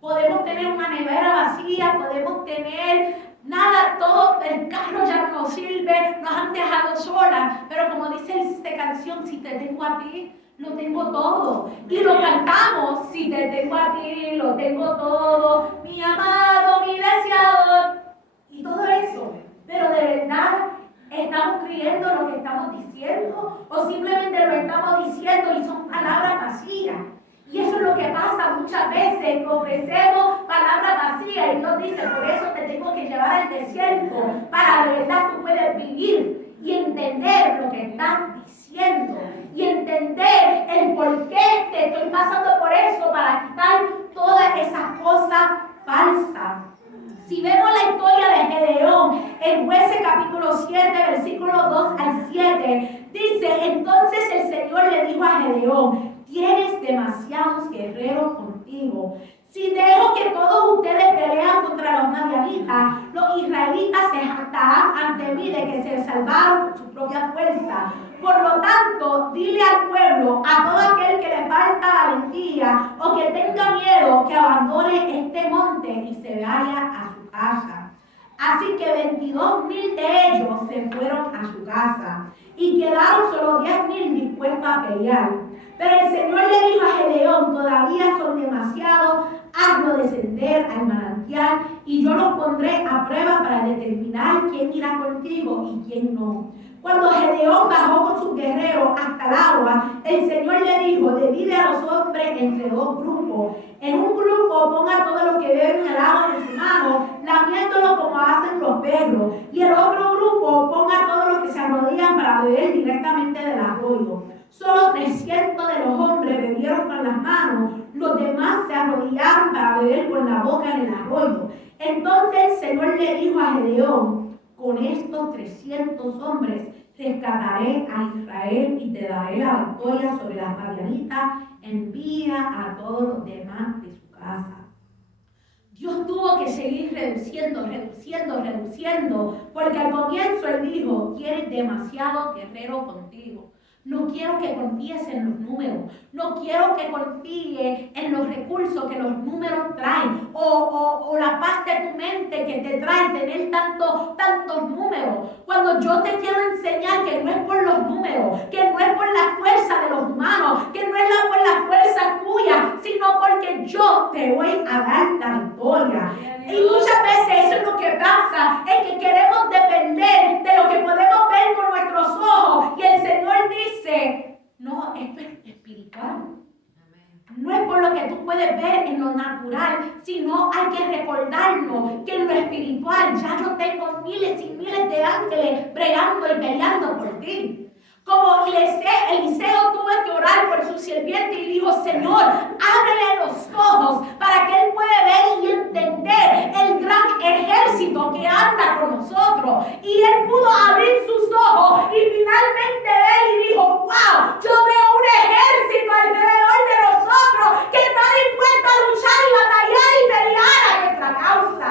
Podemos tener una nevera vacía, podemos tener nada, todo el carro ya no nos sirve, nos han dejado solas, pero como dice esta canción, si te tengo a ti, lo tengo todo. Y lo cantamos, si te tengo a ti, lo tengo todo, mi amado, mi deseador, y todo eso. Pero de verdad, ¿estamos creyendo lo que estamos diciendo? ¿O simplemente lo estamos diciendo y son palabras vacías? Y eso es lo que pasa muchas veces, que ofrecemos palabras vacías y Dios dice, por eso te tengo que llevar al desierto, para de verdad tú puedes vivir y entender lo que estás diciendo y entender el por qué te estoy pasando por eso, para quitar todas esas cosas falsas. Si vemos la historia de Gedeón en Jueces capítulo 7, versículos 2 al 7, dice, entonces el Señor le dijo a Gedeón, tienes demasiados guerreros contigo. Si dejo que todos ustedes pelean contra los madianitas, los israelitas se jactarán ante mí de que se salvaron por su propia fuerza. Por lo tanto, dile al pueblo, a todo aquel que le falta valentía o que tenga miedo, que abandone este monte y se vaya a su casa. Así que 22,000 de ellos se fueron a su casa y quedaron solo 10,000 dispuestos a pelear. Pero el Señor le dijo a Gedeón, todavía son demasiados, hazlo descender al manantial y yo los pondré a prueba para determinar quién irá contigo y quién no. Cuando Gedeón bajó con sus guerreros hasta el agua, el Señor le dijo, divide a los hombres entre dos grupos. En un grupo ponga todo lo que beben el agua en su mano, lamiéndolo como hacen los perros. Y el otro grupo ponga todo lo que se arrodillan para beber directamente del arroyo. Solo 300 de los hombres bebieron con las manos, los demás se arrodillaron para beber con la boca en el arroyo. Entonces el Señor le dijo a Gedeón, con estos 300 hombres rescataré a Israel y te daré la victoria sobre las madianitas. Envía a todos los demás de su casa. Dios tuvo que seguir reduciendo, porque al comienzo Él dijo, tienes demasiado guerrero contigo. No quiero que confíes en los números, no quiero que confíes en los recursos que los números traen, o la paz de tu mente que te trae tener tantos números. Cuando yo te quiero enseñar que no es por los números, que no es por la fuerza de los humanos, que no es por la fuerza tuya, sino porque yo te voy a dar la victoria. Y muchas veces eso es lo que pasa, es que queremos depender de lo que podemos ver con nuestros ojos. Y el Señor dice, no, esto es espiritual. No es por lo que tú puedes ver en lo natural, sino hay que recordarnos que en lo espiritual ya yo tengo miles y miles de ángeles bregando y peleando por ti. Como Eliseo tuvo que orar por su sirviente y dijo, Señor, ábrele los ojos para que él pueda ver y entender Espíritu que anda con nosotros. Y él pudo abrir sus ojos y finalmente ver y dijo, wow, yo veo un ejército alrededor de nosotros que está dispuesto a luchar y batallar y pelear a nuestra causa.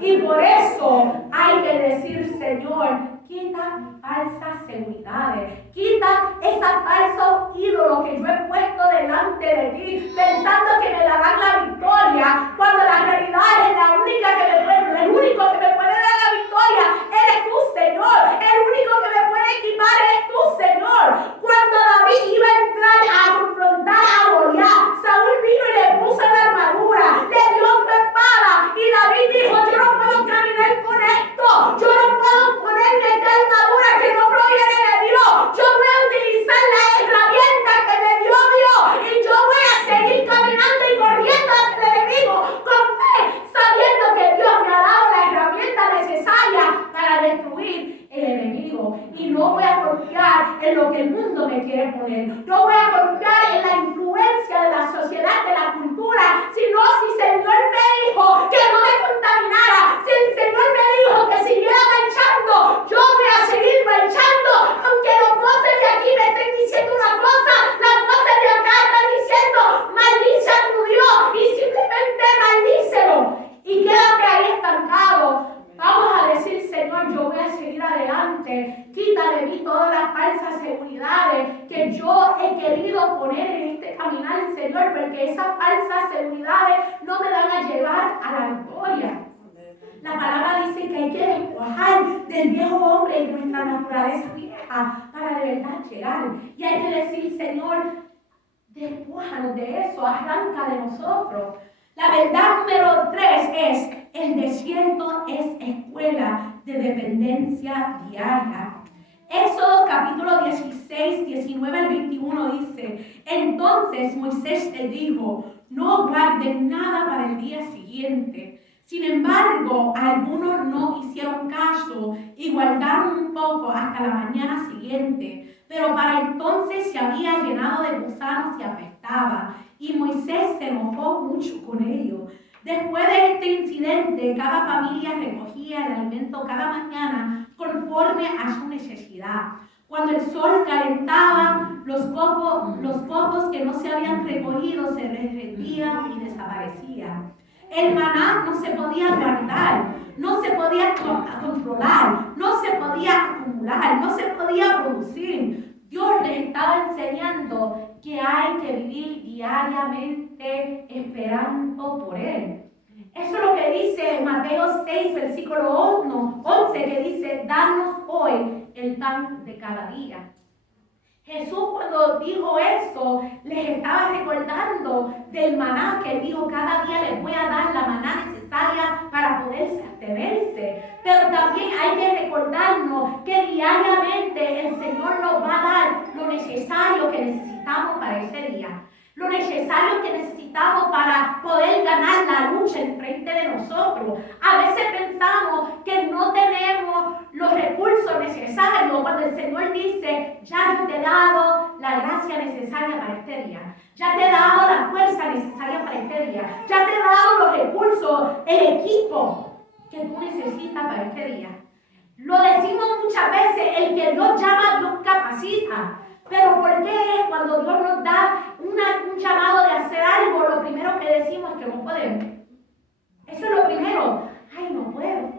Y por eso hay que decir, Señor, quita falsas seguridades, quita esos falsos ídolos que yo he puesto delante de ti, pensando que me darán la victoria, cuando la realidad es la única que me puede, el único que me puede dar la victoria eres tú, Señor. El único que me puede equipar eres tú, Señor. Cuando David iba a entrar a confrontar a Goliat, Saúl vino y le puso la armadura, le dio su espada y David dijo, yo no puedo caminar con esto, yo no puedo ponerme esta armadura que no proviene de Dios, yo voy a utilizar las herramientas que me dio Dios y yo voy a seguir caminando y corriendo hacia el enemigo con fe, sabiendo que Dios me ha dado la herramienta necesaria para destruir el enemigo. Y no voy a confiar en lo que el mundo me quiere poner, no voy a confiar en la influencia de la sociedad, de la cultura, sino si el Señor me dijo que no me contaminara, si el Señor me dijo que siguiera marchando, yo voy a seguir marchando, aunque los voces de aquí me estén diciendo una cosa, las voces de acá están diciendo, maldice a tu Dios, y simplemente maldícelo, y quédate ahí estancado. Vamos a decir, Señor, yo voy a seguir adelante. Quita de mí todas las falsas seguridades que yo he querido poner en este caminar, Señor, porque esas falsas seguridades no me van a llevar a la victoria. La palabra dice que hay que despojar del viejo hombre y nuestra naturaleza vieja para de verdad llegar. Y hay que decir, Señor, despójanos de eso, arranca de nosotros. La verdad número 3 es, el desierto es escuela de dependencia diaria. Éxodo capítulo 16, 19 al 21 dice, entonces Moisés le dijo, no guarden nada para el día siguiente. Sin embargo, algunos no hicieron caso y guardaron un poco hasta la mañana siguiente, pero para entonces se había llenado de gusanos y apestaba, y Moisés se enojó mucho con ellos. Después de este incidente, cada familia recogía el alimento cada mañana conforme a su necesidad. Cuando el sol calentaba, los copos que no se habían recogido se derretían y desaparecían. El maná no se podía guardar, no se podía controlar, no se podía acumular, no se podía producir. Dios les estaba enseñando que hay que vivir diariamente esperando por Él. Eso es lo que dice Mateo 6, versículo 11, que dice, danos hoy el pan de cada día. Jesús cuando dijo eso, les estaba recordando del maná que dijo, cada día les voy a dar la maná necesaria para poder sostenerse. Pero también hay que recordarnos que diariamente el Señor nos va a dar lo necesario que necesitamos para ese día. Lo necesario que necesitamos para poder ganar la lucha enfrente de nosotros. A veces pensamos que no tenemos los recursos necesarios cuando el Señor dice, ya yo te he dado la gracia necesaria para este día. Ya te he dado la fuerza necesaria para este día. Ya te he dado los recursos, el equipo que tú necesitas para este día. Lo decimos muchas veces, el que Dios llama, Dios capacita. Pero ¿por qué cuando Dios nos da un llamado de hacer algo, lo primero que decimos es que no podemos? Eso es lo primero. Ay, no puedo.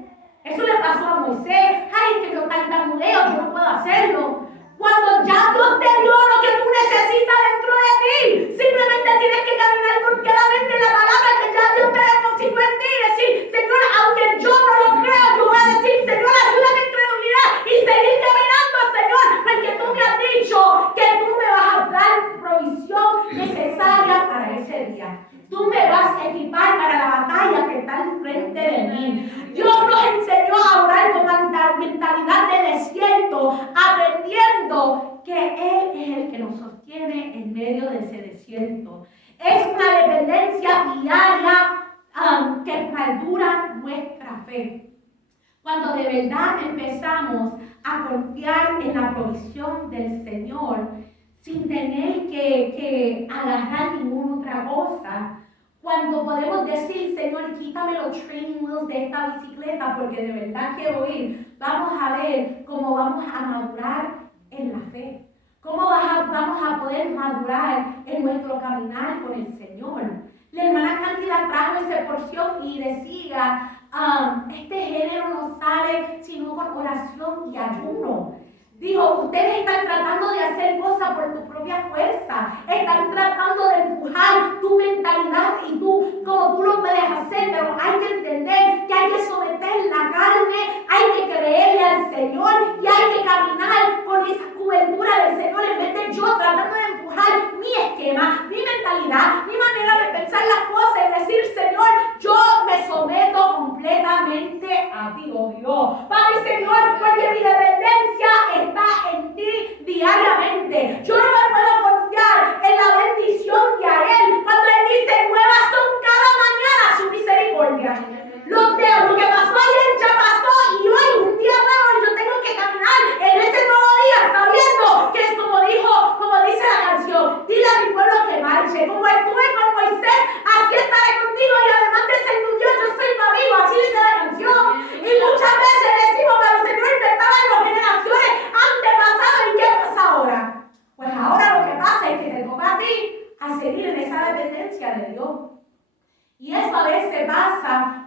Eso le pasó a Moisés. Ay, que yo tartamudeo, yo no puedo hacerlo. Cuando ya Dios te dio lo que tú necesitas dentro de ti, simplemente tienes que caminar confiadamente en la palabra que ya Dios te depositó en ti y decir, Señor, aunque yo no lo creo, yo voy a decir, Señor, ayúdame en incredulidad y seguir caminando, Señor, porque tú me has dicho que tú me vas a dar provisión necesaria para ese día. Tú me vas a equipar para la batalla que está enfrente de mí. Dios nos enseñó a orar con mentalidad de desierto, aprendiendo que Él es el que nos sostiene en medio de ese desierto. Es una dependencia diaria que perdura nuestra fe. Cuando de verdad empezamos a confiar en la provisión del Señor, sin tener que agarrar ninguna otra cosa. Cuando podemos decir, Señor, quítame los training wheels de esta bicicleta porque de verdad quiero ir, vamos a ver cómo vamos a madurar en la fe. Cómo vamos a poder madurar en nuestro caminar con el Señor. La hermana Cándida trajo esa porción y decía, este género no sale sino con oración y ayuno. Digo, ustedes están tratando de hacer cosas por tu propia fuerza. Están tratando de empujar tu mentalidad y tú, como tú lo puedes hacer, pero hay que entender que hay que someter la carne, hay que creerle al Señor y hay que caminar con esa cobertura del Señor en vez de yo tratando de empujar mi esquema, mi mentalidad, mi manera de pensar las cosas y decir, Señor, yo me someto completamente a ti, oh Dios. Padre, Señor, porque mi dependencia está en ti diariamente. Yo no me puedo confiar en la bendición de Él cuando Él dice, nuevas son cada mañana su misericordia. Lo que pasó ayer ya pasó y hoy un día nuevo yo tengo que caminar en ese nuevo día sabiendo que es como dice la canción, dile a mi pueblo que marche, como estuve con Moisés, así estaré contigo y además de ser tu Dios yo soy tu amigo, así dice la canción. Y muchas veces decimos, pero el Señor estaba en las generaciones antepasadas, ¿y qué pasa ahora? Pues ahora lo que pasa es que te toca a ti a seguir en esa dependencia de Dios. Y eso a veces pasa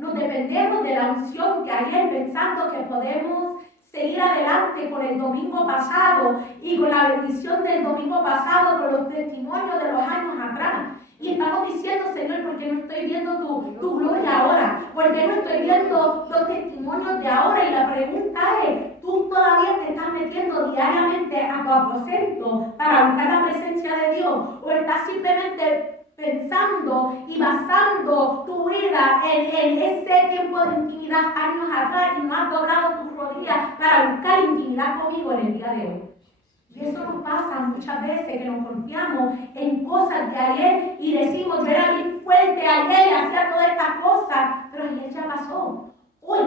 nos dependemos de la unción de ayer pensando que podemos seguir adelante con el domingo pasado y con la bendición del domingo pasado, con los testimonios de los años atrás. Y estamos diciendo, Señor, ¿por qué no estoy viendo tu gloria ahora? ¿Por qué no estoy viendo los testimonios de ahora? Y la pregunta es, ¿tú todavía te estás metiendo diariamente a tu aposento para buscar la presencia de Dios? ¿O estás simplemente pensando y basando tu vida en ese tiempo de intimidad años atrás y no has doblado tus rodillas para buscar intimidad conmigo en el día de hoy? Y eso nos pasa muchas veces, que nos confiamos en cosas de ayer y decimos, yo era bien fuerte ayer y hacía todas estas cosas, pero ayer ya pasó. Hoy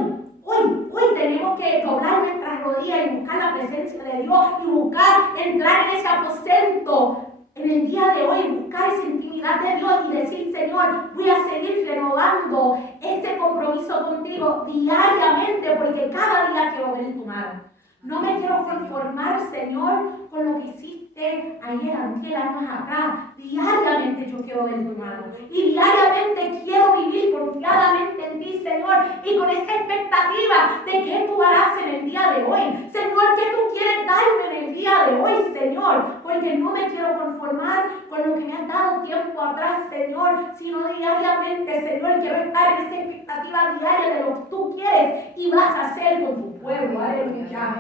tenemos que doblar nuestras rodillas y buscar la presencia de Dios y buscar entrar en ese aposento en el día de hoy, buscar esa intimidad de Dios y decir, Señor, voy a seguir renovando este compromiso contigo diariamente porque cada día quiero ver tu mano. No me quiero conformar, Señor, con lo que hiciste ayer, años atrás. Diariamente yo quiero ver tu mano. Y diariamente quiero vivir confiadamente en ti, Señor. Y con esa expectativa de qué tú harás en el día de hoy. Señor, ¿qué tú quieres darme en el día de hoy, Señor? Porque no me quiero conformar con lo que me has dado tiempo atrás, Señor. Sino diariamente, Señor, quiero estar en esa expectativa diaria de lo que tú quieres y vas a hacer con tu pueblo. Aleluya.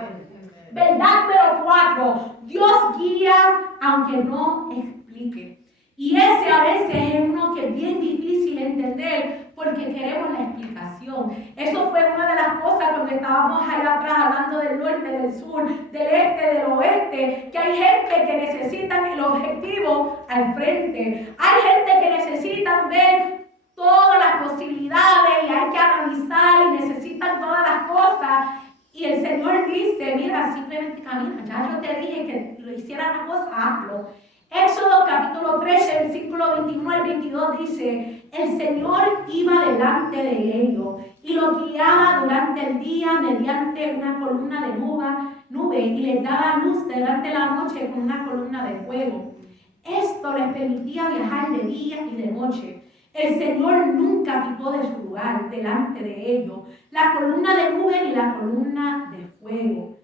Verdad número 4. Dios guía aunque no explique. Y ese a veces es uno que es bien difícil entender porque queremos la explicación. Eso fue una de las cosas cuando estábamos allá atrás hablando del norte, del sur, del este, del oeste, que hay gente que necesita el objetivo al frente. Hay gente que necesita ver todas las posibilidades y hay que analizar y necesitan todas las cosas. Y el Señor dice, mira, simplemente camina. Ya yo te dije que lo hicieras la cosa, hazlo. Éxodo capítulo 13, versículo 21 al 22 dice, el Señor iba delante de ellos y los guiaba durante el día mediante una columna de nube y les daba luz durante la noche con una columna de fuego. Esto les permitía viajar de día y de noche. El Señor nunca quitó de su lugar delante de ellos la columna de nube ni la columna de fuego.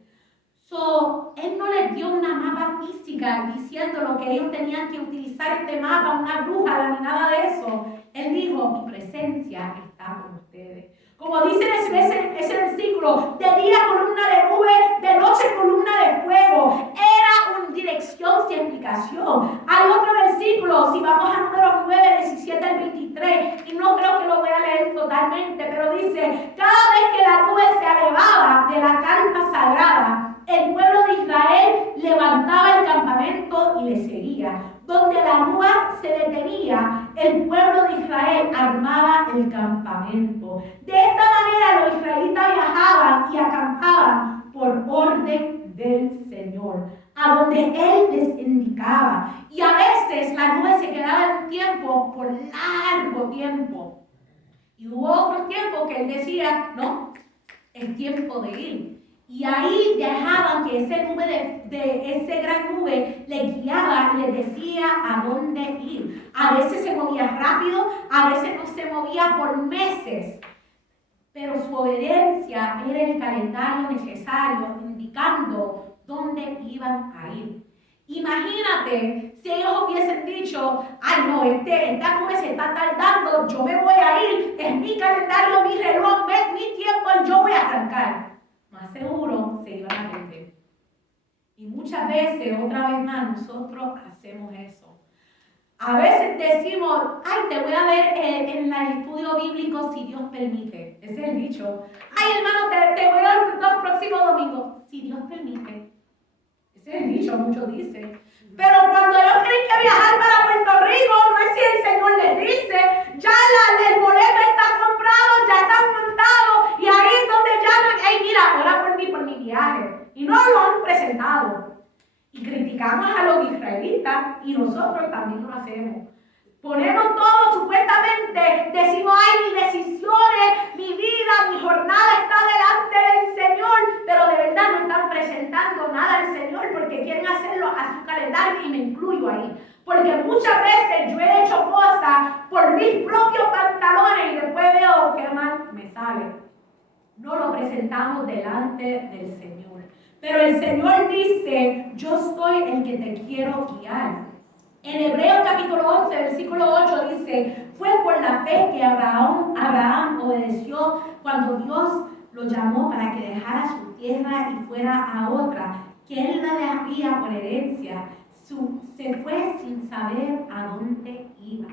Él no les dio una mapa física diciendo lo que ellos tenían que utilizar este mapa, una brújula ni nada de eso. Él dijo, mi presencia está con ustedes. Como dice ese versículo, de día columna de nube, de noche columna de fuego. Era una dirección sin explicación. Hay otro versículo, si vamos a Números 9, 17 al 23, y no creo que lo voy a leer totalmente, pero dice, cada vez que la nube se elevaba de la carpa sagrada, el pueblo de Israel levantaba el campamento y le seguía. Donde la nube se detenía, el pueblo de Israel armaba el campamento. De esta manera los israelitas viajaban y acampaban por orden del Señor, a donde Él les indicaba. explicaba. Y a veces la nube se quedaba en un tiempo por largo tiempo. Y hubo otros tiempos que él decía, no, es tiempo de ir. Y ahí dejaban que ese gran nube les guiaba y les decía a dónde ir. A veces se movía rápido, a veces no se movía por meses. Pero su obediencia era el calendario necesario, indicando dónde iban a ir. Imagínate si ellos hubiesen dicho, ay no, esta nube se está tardando, yo me voy a ir, es mi calendario, mi reloj, mi tiempo y yo voy a arrancar. Más seguro se iban a perder. Y muchas veces, otra vez más, nosotros hacemos eso. A veces decimos, ay, te voy a ver en el estudio bíblico si Dios permite. Ese es el dicho. Ay, hermano, te voy a ver los próximos domingos, si Dios permite. Ese es el dicho, muchos dicen. Pero cuando ellos tienen que viajar para Puerto Rico, no es si el Señor les dice, ya el boleto está comprado, ya están montados, y ahí es donde llaman, hey, mira, ora por mi viaje. Y no lo han presentado. Y criticamos a los israelitas y nosotros también lo hacemos. Ponemos todo supuestamente, decimos, ay, mis decisiones, mi vida, mi jornada está delante del Señor, pero de verdad no están presentando nada al Señor porque quieren hacerlo a su calendario y me incluyo ahí. Porque muchas veces yo he hecho cosas por mis propios pantalones y después veo que mal me sale. No lo presentamos delante del Señor. Pero el Señor dice, yo soy el que te quiero guiar. En Hebreos capítulo 11, versículo 8 dice, fue por la fe que Abraham obedeció cuando Dios lo llamó para que dejara su tierra y fuera a otra, que él la dejaría por herencia. Se fue sin saber a dónde iba.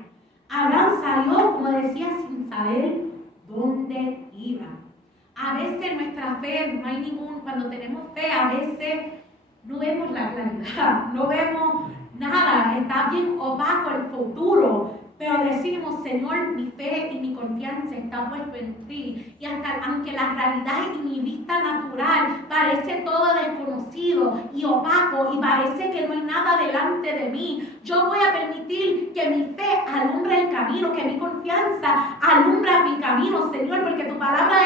Abraham salió, como decía, sin saber dónde iba. A veces nuestra fe, no hay cuando tenemos fe, a veces no vemos la claridad, no vemos nada, está bien opaco el futuro, pero decimos, Señor, mi fe y mi confianza está puesto en ti. Y aunque la realidad y mi vista natural parece todo desconocido y opaco y parece que no hay nada delante de mí, yo voy a permitir que mi fe alumbre el camino, que mi confianza alumbra mi camino, Señor, porque tu palabra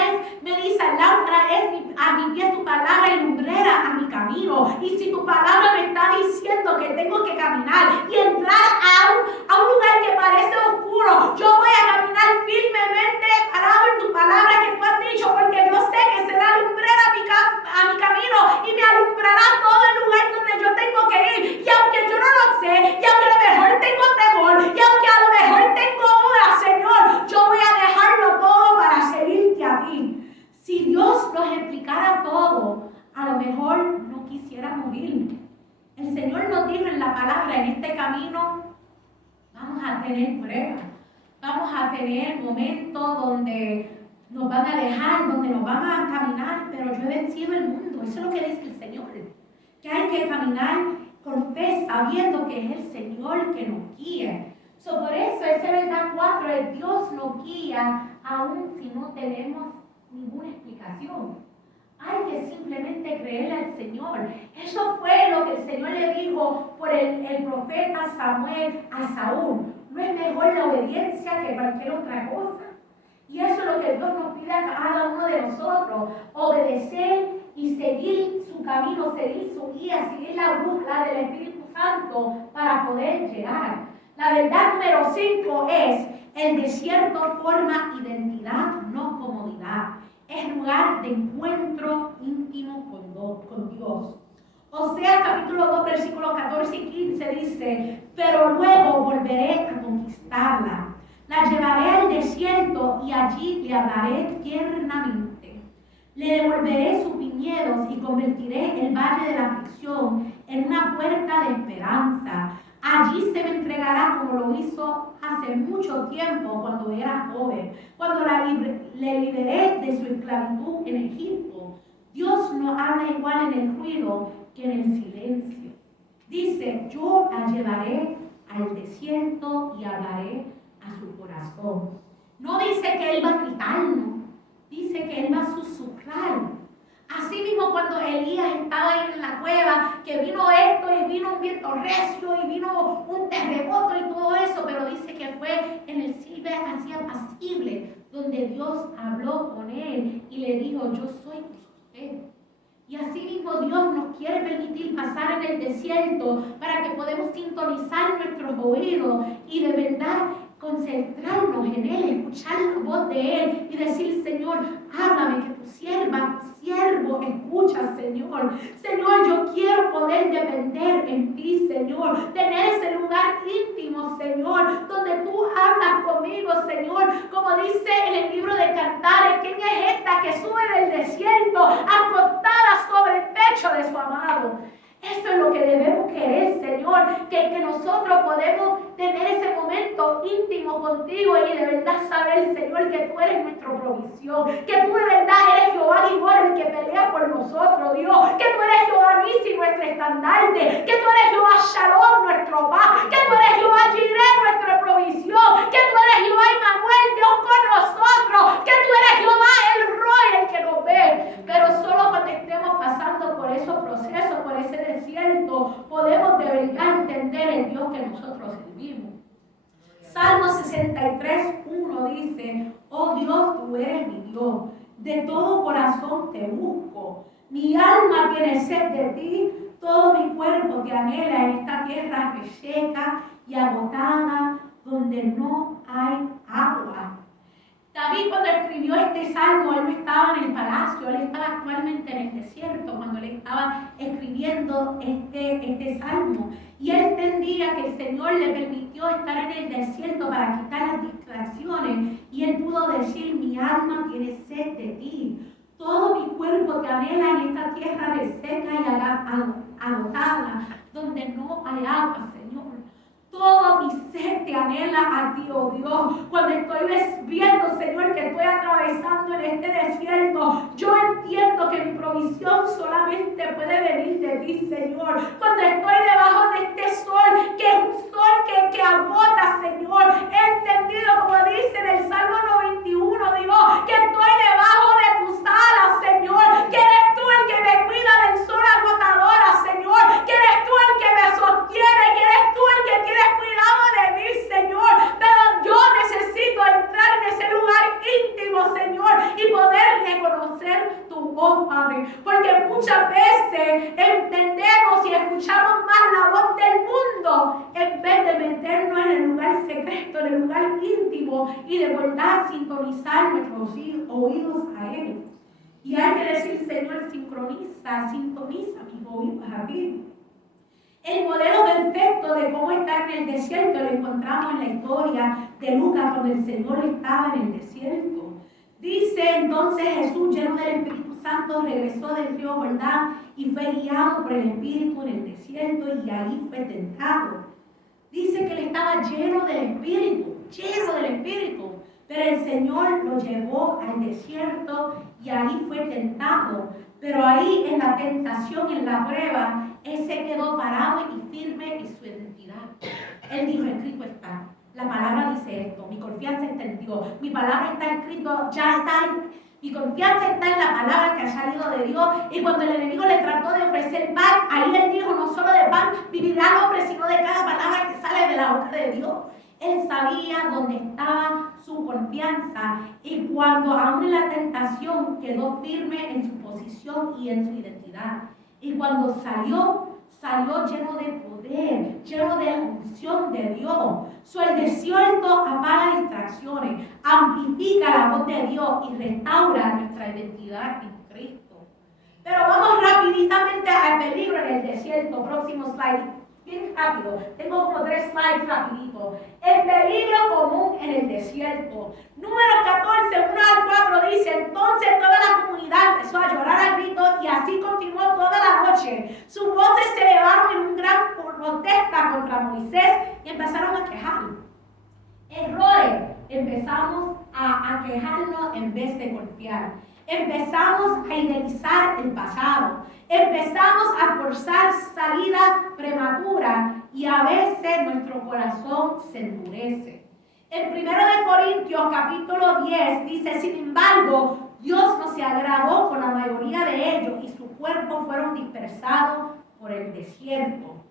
me dice, lámpara es a mi pie tu palabra y lumbrera a mi camino. Y si tu palabra me está diciendo que tengo que caminar y entrar a un lugar que parece oscuro, yo voy a caminar firmemente parado en tu palabra que tú has dicho, porque yo sé que será lumbrera a mi camino y me alumbrará todo el lugar donde yo tengo que ir. Y aunque yo no lo sé, y aunque a lo mejor tengo temor, y aunque a lo mejor tengo dudas, Señor, yo voy a dejarlo todo para seguirte a ti. Si Dios nos explicara todo, a lo mejor no quisiéramos ir. El Señor nos dijo en la palabra, en este camino vamos a tener pruebas, vamos a tener momentos donde nos van a dejar, donde nos van a caminar, pero yo he vencido el mundo. Eso es lo que dice el Señor, que hay que caminar con fe, sabiendo que es el Señor que nos guía. Por eso ese verdad 4, el Dios nos guía, aun si no tenemos ninguna explicación. Hay que simplemente creerle al Señor. Eso fue lo que el Señor le dijo por el profeta Samuel a Saúl. ¿No es mejor la obediencia que cualquier otra cosa? Y eso es lo que Dios nos pide a cada uno de nosotros. Obedecer y seguir su camino, seguir su guía, seguir la brújula del Espíritu Santo para poder llegar. La verdad número 5 es: el desierto forma identidad, no comodidad. Es lugar de encuentro íntimo con Dios. Oseas capítulo 2, versículos 14 y 15 dice: pero luego volveré a conquistarla. La llevaré al desierto y allí le hablaré tiernamente. Le devolveré sus viñedos y convertiré el valle de la aflicción en una puerta de esperanza. Allí se me entregará como lo hizo hace mucho tiempo cuando era joven, cuando le liberé de su esclavitud en Egipto. Dios no habla igual en el ruido que en el silencio. Dice: yo la llevaré al desierto y hablaré a su corazón. No dice que Él va a gritarnos, dice que Él va a susurrar. Así mismo cuando Elías estaba ahí en la cueva, que vino esto y vino un viento recio y vino un terremoto y todo eso, pero dice que fue en el silbe así apacible, donde Dios habló con él y le dijo, yo soy tu sostén. Y así mismo Dios nos quiere permitir pasar en el desierto para que podamos sintonizar nuestros oídos y de verdad concentrarnos en Él, escuchar la voz de Él y decir, Señor, háblame, que tu siervo escucha, Señor. Señor, yo quiero poder depender en ti, Señor, tener ese lugar íntimo, Señor, donde tú hablas conmigo, Señor, como dice en el libro de Cantares, ¿quién es esta que sube del desierto acostada sobre el pecho de su amado? Eso es lo que debemos querer, Señor, que nosotros podemos tener ese momento íntimo contigo y de verdad saber, Señor, que tú eres nuestra provisión, que tú de verdad eres Jehová Gibor, el que pelea por nosotros, Dios, que tú eres Jehová Nisi, nuestro estandarte, que tú eres Jehová Shalom, nuestro paz, que tú eres Jehová Jireh, nuestra provisión, que tú eres Jehová Emmanuel, Dios con nosotros, que tú eres Jehová el Roy, el que nos ve. Pero solo cuando estemos pasando por esos procesos, por ese desierto, podemos de verdad entender el Dios que nosotros servimos. Salmo 63:1 dice, oh Dios, tú eres mi Dios, de todo corazón te busco, mi alma tiene sed de ti, todo mi cuerpo te anhela en esta tierra reseca y agotada, donde no hay agua. David, cuando escribió este salmo, él no estaba en el palacio, él estaba actualmente en el desierto cuando él estaba escribiendo este salmo. Y él entendía que el Señor le permitió estar en el desierto para quitar las distracciones. Y él pudo decir, mi alma tiene sed de ti. Todo mi cuerpo te anhela en esta tierra reseca y agotada, donde no hay agua, Señor. Toda mi sed te anhela a ti, oh Dios. Cuando estoy viendo, Señor, que estoy atravesando en este desierto, yo entiendo que mi provisión solamente puede venir de ti, Señor. Cuando estoy debajo de este sol, que es un sol que agota, Señor, he entendido, como dice en el Salmo 91, Dios, que estoy debajo de tus alas, Señor, que eres tú el que me cuida del sol agotadora, Señor, que eres tú el que me sostiene, que eres tú el que tienes cuidado de mí, Señor. Pero yo necesito entrar en ese lugar íntimo, Señor, y poder reconocer tu voz, Padre. Porque muchas veces entendemos y escuchamos más la voz del mundo en vez de meternos en el lugar secreto, en el lugar íntimo y de verdad sintonizar nuestros oídos a Él. Y hay que decir, Señor, sintoniza mis oídos a ti. El modelo perfecto de cómo estar en el desierto lo encontramos en la historia de Lucas cuando el Señor estaba en el desierto. Dice entonces Jesús, lleno del Espíritu Santo, regresó del río Jordán y fue guiado por el Espíritu en el desierto y ahí fue tentado. Dice que él estaba lleno del Espíritu, pero el Señor lo llevó al desierto y ahí fue tentado. Pero ahí en la tentación, en la prueba, él se quedó parado y firme en su identidad. Él dijo, escrito está. La palabra dice esto, mi confianza está en Dios. Mi palabra está escrito, ya está. Mi confianza está en la palabra que ha salido de Dios. Y cuando el enemigo le trató de ofrecer pan, ahí él dijo, no solo de pan vivirá el hombre, sino de cada palabra que sale de la boca de Dios. Él sabía dónde estaba su confianza y cuando aún en la tentación quedó firme en su posición y en su identidad. Y cuando salió lleno de poder, lleno de la unción de Dios. El desierto apaga distracciones, amplifica la voz de Dios y restaura nuestra identidad en Cristo. Pero vamos rapiditamente al peligro en el desierto. Próximo slide. Bien rápido, tengo como 3 slides rapidito. El peligro común en el desierto. Número 14, 1 al 4 dice, entonces toda la comunidad empezó a llorar a gritos y así continuó toda la noche. Sus voces se elevaron en un gran protesta contra Moisés y empezaron a quejar. Errores. Empezamos a quejarnos en vez de confiar. Empezamos a idealizar el pasado. Empezamos a forzar salida prematura y a veces nuestro corazón se endurece. En 1 Corintios capítulo 10 dice, sin embargo, Dios no se agradó con la mayoría de ellos y su cuerpos fueron dispersados por el desierto.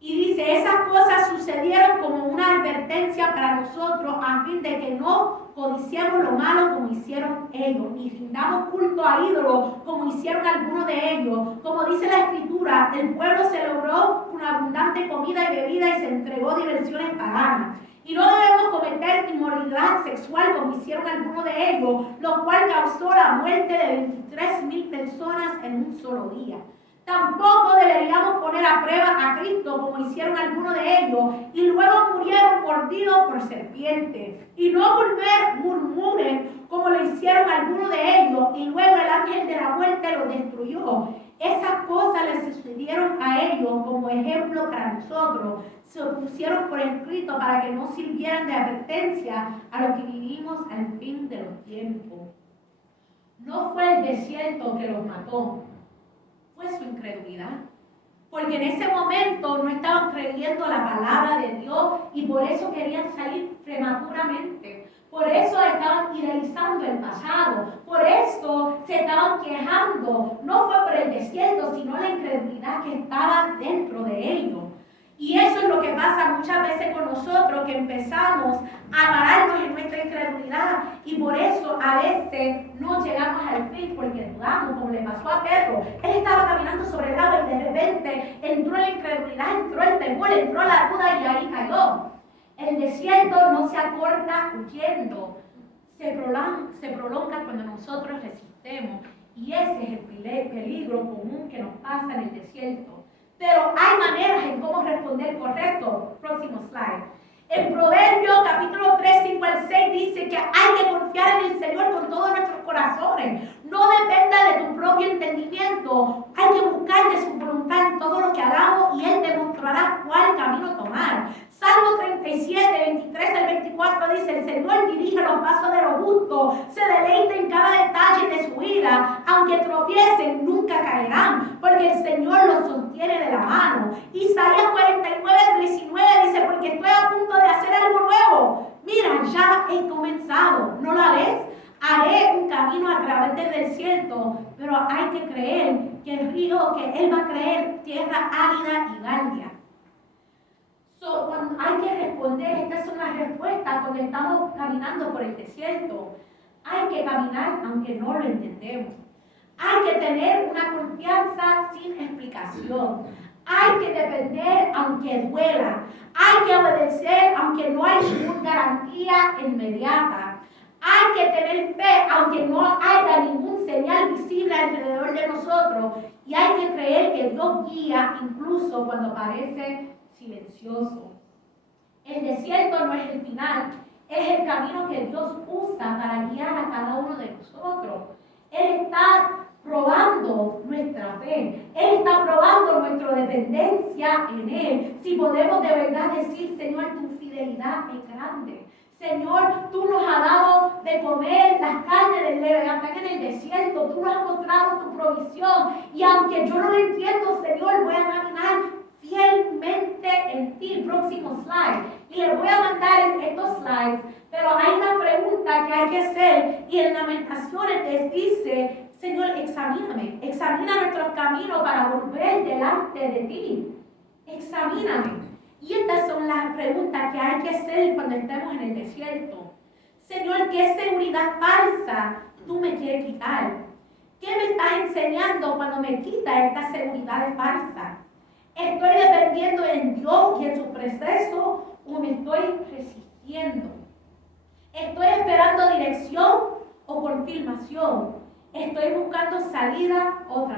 Y dice, esas cosas sucedieron como una advertencia para nosotros a fin de que no codiciemos lo malo como hicieron ellos, ni rindamos culto a ídolos como hicieron algunos de ellos. Como dice la Escritura, el pueblo se logró con abundante comida y bebida y se entregó a diversiones paganas. Y no debemos cometer inmoralidad sexual como hicieron algunos de ellos, lo cual causó la muerte de 23,000 personas en un solo día. Tampoco deberíamos poner a prueba a Cristo como hicieron algunos de ellos y luego murieron mordidos por serpientes. Y no murmuren como lo hicieron algunos de ellos y luego el ángel de la muerte los destruyó. Esas cosas les sucedieron a ellos como ejemplo para nosotros. Se pusieron por escrito para que no sirvieran de advertencia a los que vivimos al fin de los tiempos. No fue el desierto que los mató, fue su incredulidad. Porque en ese momento no estaban creyendo la palabra de Dios y por eso querían salir prematuramente. Por eso estaban idealizando el pasado. Por eso se estaban quejando. No fue por el desierto, sino la incredulidad que estaba dentro de ellos. Y eso es lo que pasa muchas veces con nosotros, que empezamos a pararnos en nuestra incredulidad y por eso a veces no llegamos al fin porque dudamos, como le pasó a Pedro. Él estaba caminando sobre el agua y de repente entró la incredulidad, entró el temor, entró la duda y ahí cayó. El desierto no se acorta huyendo, se prolonga cuando nosotros resistemos y ese es el peligro común que nos pasa en el desierto. Pero hay maneras en cómo responder correcto. Próximo slide. En Proverbios capítulo 3, 5 al 6 dice que hay que confiar en el Señor con todos nuestros corazones. No dependa de tu propio entendimiento. Hay que buscar de su voluntad en todo lo que hagamos y Él demostrará cuál camino tomar. Salmo 37, 23 al 24 dice, el Señor dirige los pasos de los justos, se deleita en cada detalle de su vida, aunque tropiecen, nunca caerán, porque el Señor los sostiene de la mano. Isaías 49, 19 dice, porque estoy a punto de hacer algo nuevo. Mira, ya he comenzado, ¿no la ves? Haré un camino a través del desierto, pero hay que creer que el río, que Él va a creer tierra árida y báltica. Cuando hay que responder, estas son las respuestas cuando estamos caminando por el desierto. Hay que caminar aunque no lo entendemos. Hay que tener una confianza sin explicación. Hay que depender aunque duela. Hay que obedecer aunque no hay ninguna garantía inmediata. Hay que tener fe aunque no haya ningún señal visible alrededor de nosotros. Y hay que creer que Dios guía incluso cuando parece silencioso. El desierto no es el final, es el camino que Dios usa para guiar a cada uno de nosotros. Él está probando nuestra fe, Él está probando nuestra dependencia en Él. Si podemos de verdad decir, Señor, tu fidelidad es grande. Señor, tú nos has dado de comer las carnes del Leviatán en el desierto, tú nos has mostrado tu provisión y aunque yo no lo entiendo, Señor, voy a caminar fielmente en ti. Próximo slide. Y les voy a mandar estos slides, pero hay una pregunta que hay que hacer y en Lamentaciones les dice, Señor, examíname, examina nuestros caminos para volver delante de ti. Examíname. Y estas son las preguntas que hay que hacer cuando estemos en el desierto. Señor, ¿qué seguridad falsa tú me quieres quitar? ¿Qué me estás enseñando cuando me quitas esta seguridad falsa? ¿Estoy dependiendo en Dios y en su proceso o me estoy resistiendo? ¿Estoy esperando dirección o confirmación? ¿Estoy buscando salida o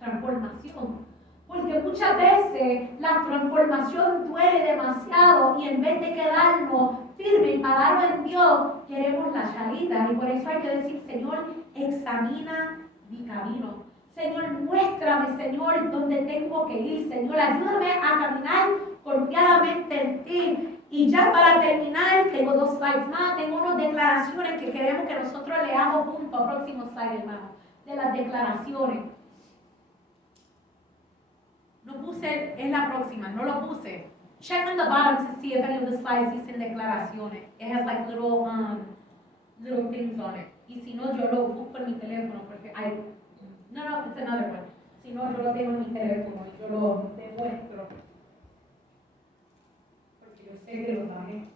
transformación? Porque muchas veces la transformación duele demasiado y en vez de quedarnos firmes y pararnos en Dios, queremos la salida. Y por eso hay que decir, Señor, examina mi camino. Señor, muéstrame, Señor, dónde tengo que ir. Señor, ayúdame a caminar confiadamente en ti. Y ya para terminar, tengo 2 slides más. Tengo unas declaraciones que queremos que nosotros leamos juntos. Próximo slide, hermano. De las declaraciones. No puse, es la próxima, no lo puse. Check on the bottom to see if any of the slides dicen declaraciones. It has like little things on it. Y si no, yo lo busco en mi teléfono, porque hay... No, it's another one. Si no, yo lo tengo en mi teléfono y yo lo demuestro. Porque yo sé que lo bajé.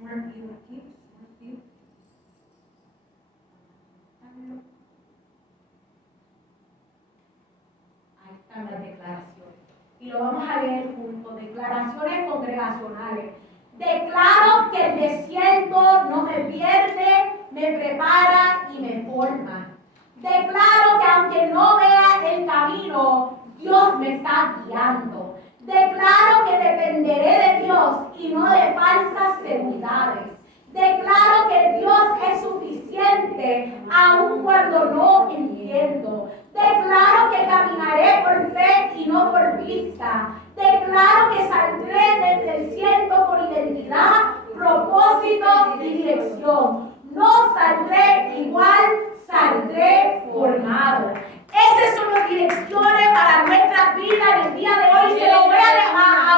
Smart View aquí, Smart View. Ahí están las declaraciones. Y lo vamos a leer juntos. Declaraciones congregacionales. Declaro que el desierto no me pierde, me prepara y me forma. Declaro que aunque no vea el camino, Dios me está guiando. Declaro que dependeré de Dios y no de falsas seguridades. Declaro que Dios es suficiente aun cuando no entiendo. Declaro que caminaré por fe y no por vista. Declaro que saldré del desierto con identidad, propósito y dirección. No saldré igual, saldré formado. Esas son las direcciones para nuestra vida en el día de hoy. Se lo voy a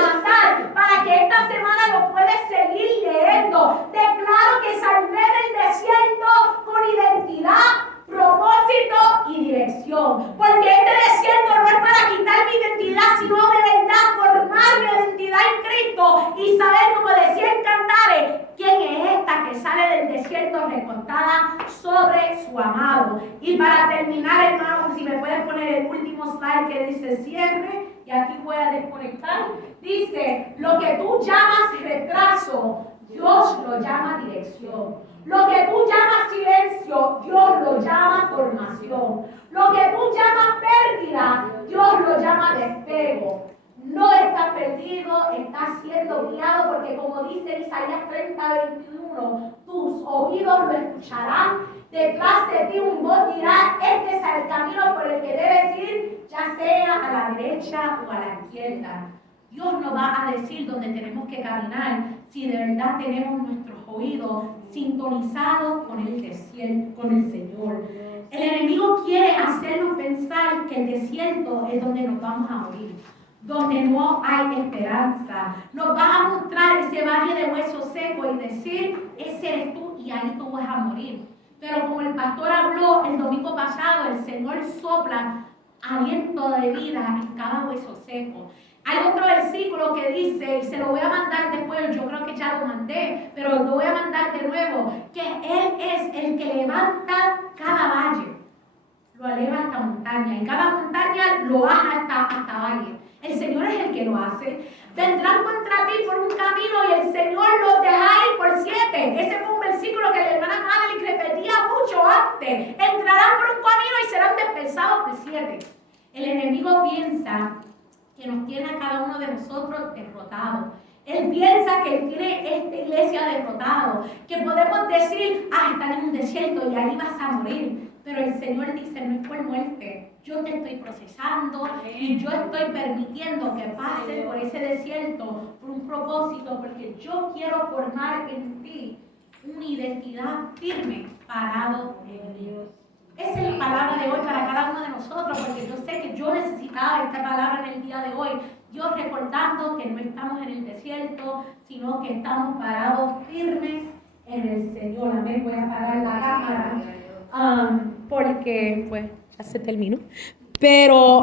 mandar para que esta semana lo puedas seguir leyendo. Declaro que saldré del desierto con identidad, propósito y dirección. Porque este desierto no es para quitar mi identidad, sino de verdad formar mi identidad en Cristo y saber, como decía en Cantares, quién es esta que sale del desierto recostada sobre su amado. Y para terminar, hermanos, si me pueden poner el último slide que dice cierre, y aquí voy a desconectar. Dice, lo que tú llamas retraso, Dios lo llama dirección. Lo que tú llamas silencio, Dios lo llama formación. Lo que tú llamas pérdida, Dios lo llama despego. No estás perdido, estás siendo guiado, porque como dice Isaías 30:21, tus oídos lo escucharán. Detrás de ti un voz dirá, este es el camino por el que debes ir, ya sea a la derecha o a la izquierda. Dios nos va a decir dónde tenemos que caminar si de verdad tenemos nuestros oídos sintonizados con el Señor. El enemigo quiere hacernos pensar que el desierto es donde nos vamos a morir, donde no hay esperanza. Nos va a mostrar ese valle de huesos secos y decir, ese eres tú y ahí tú vas a morir. Pero como el pastor habló el domingo pasado, el Señor sopla aliento de vida en cada hueso seco. Hay otro versículo que dice, y se lo voy a mandar después, yo creo que ya lo mandé, pero lo voy a mandar de nuevo, que Él es el que levanta cada valle, lo eleva hasta montaña, y cada montaña lo baja hasta valle. El Señor es el que lo hace. Vendrán contra ti por un camino y el Señor los deja ir por 7. Ese fue un versículo que la hermana Madeline repetía mucho antes. Entrarán por un camino y serán dispersados por 7. El enemigo piensa que nos tiene a cada uno de nosotros derrotados. Él piensa que tiene esta iglesia derrotado, que podemos decir, están en un desierto y ahí vas a morir. Pero el Señor dice, no es por muerte, yo te estoy procesando y yo estoy permitiendo que pases por ese desierto por un propósito, porque yo quiero formar en ti una identidad firme, parado en Dios. Esa es la palabra de hoy para cada uno de nosotros, porque yo sé que yo necesitaba esta palabra en el día de hoy. Dios recordando que no estamos en el desierto, sino que estamos parados firmes en el Señor. Amén. Voy a apagar la cámara porque pues ya se terminó. Pero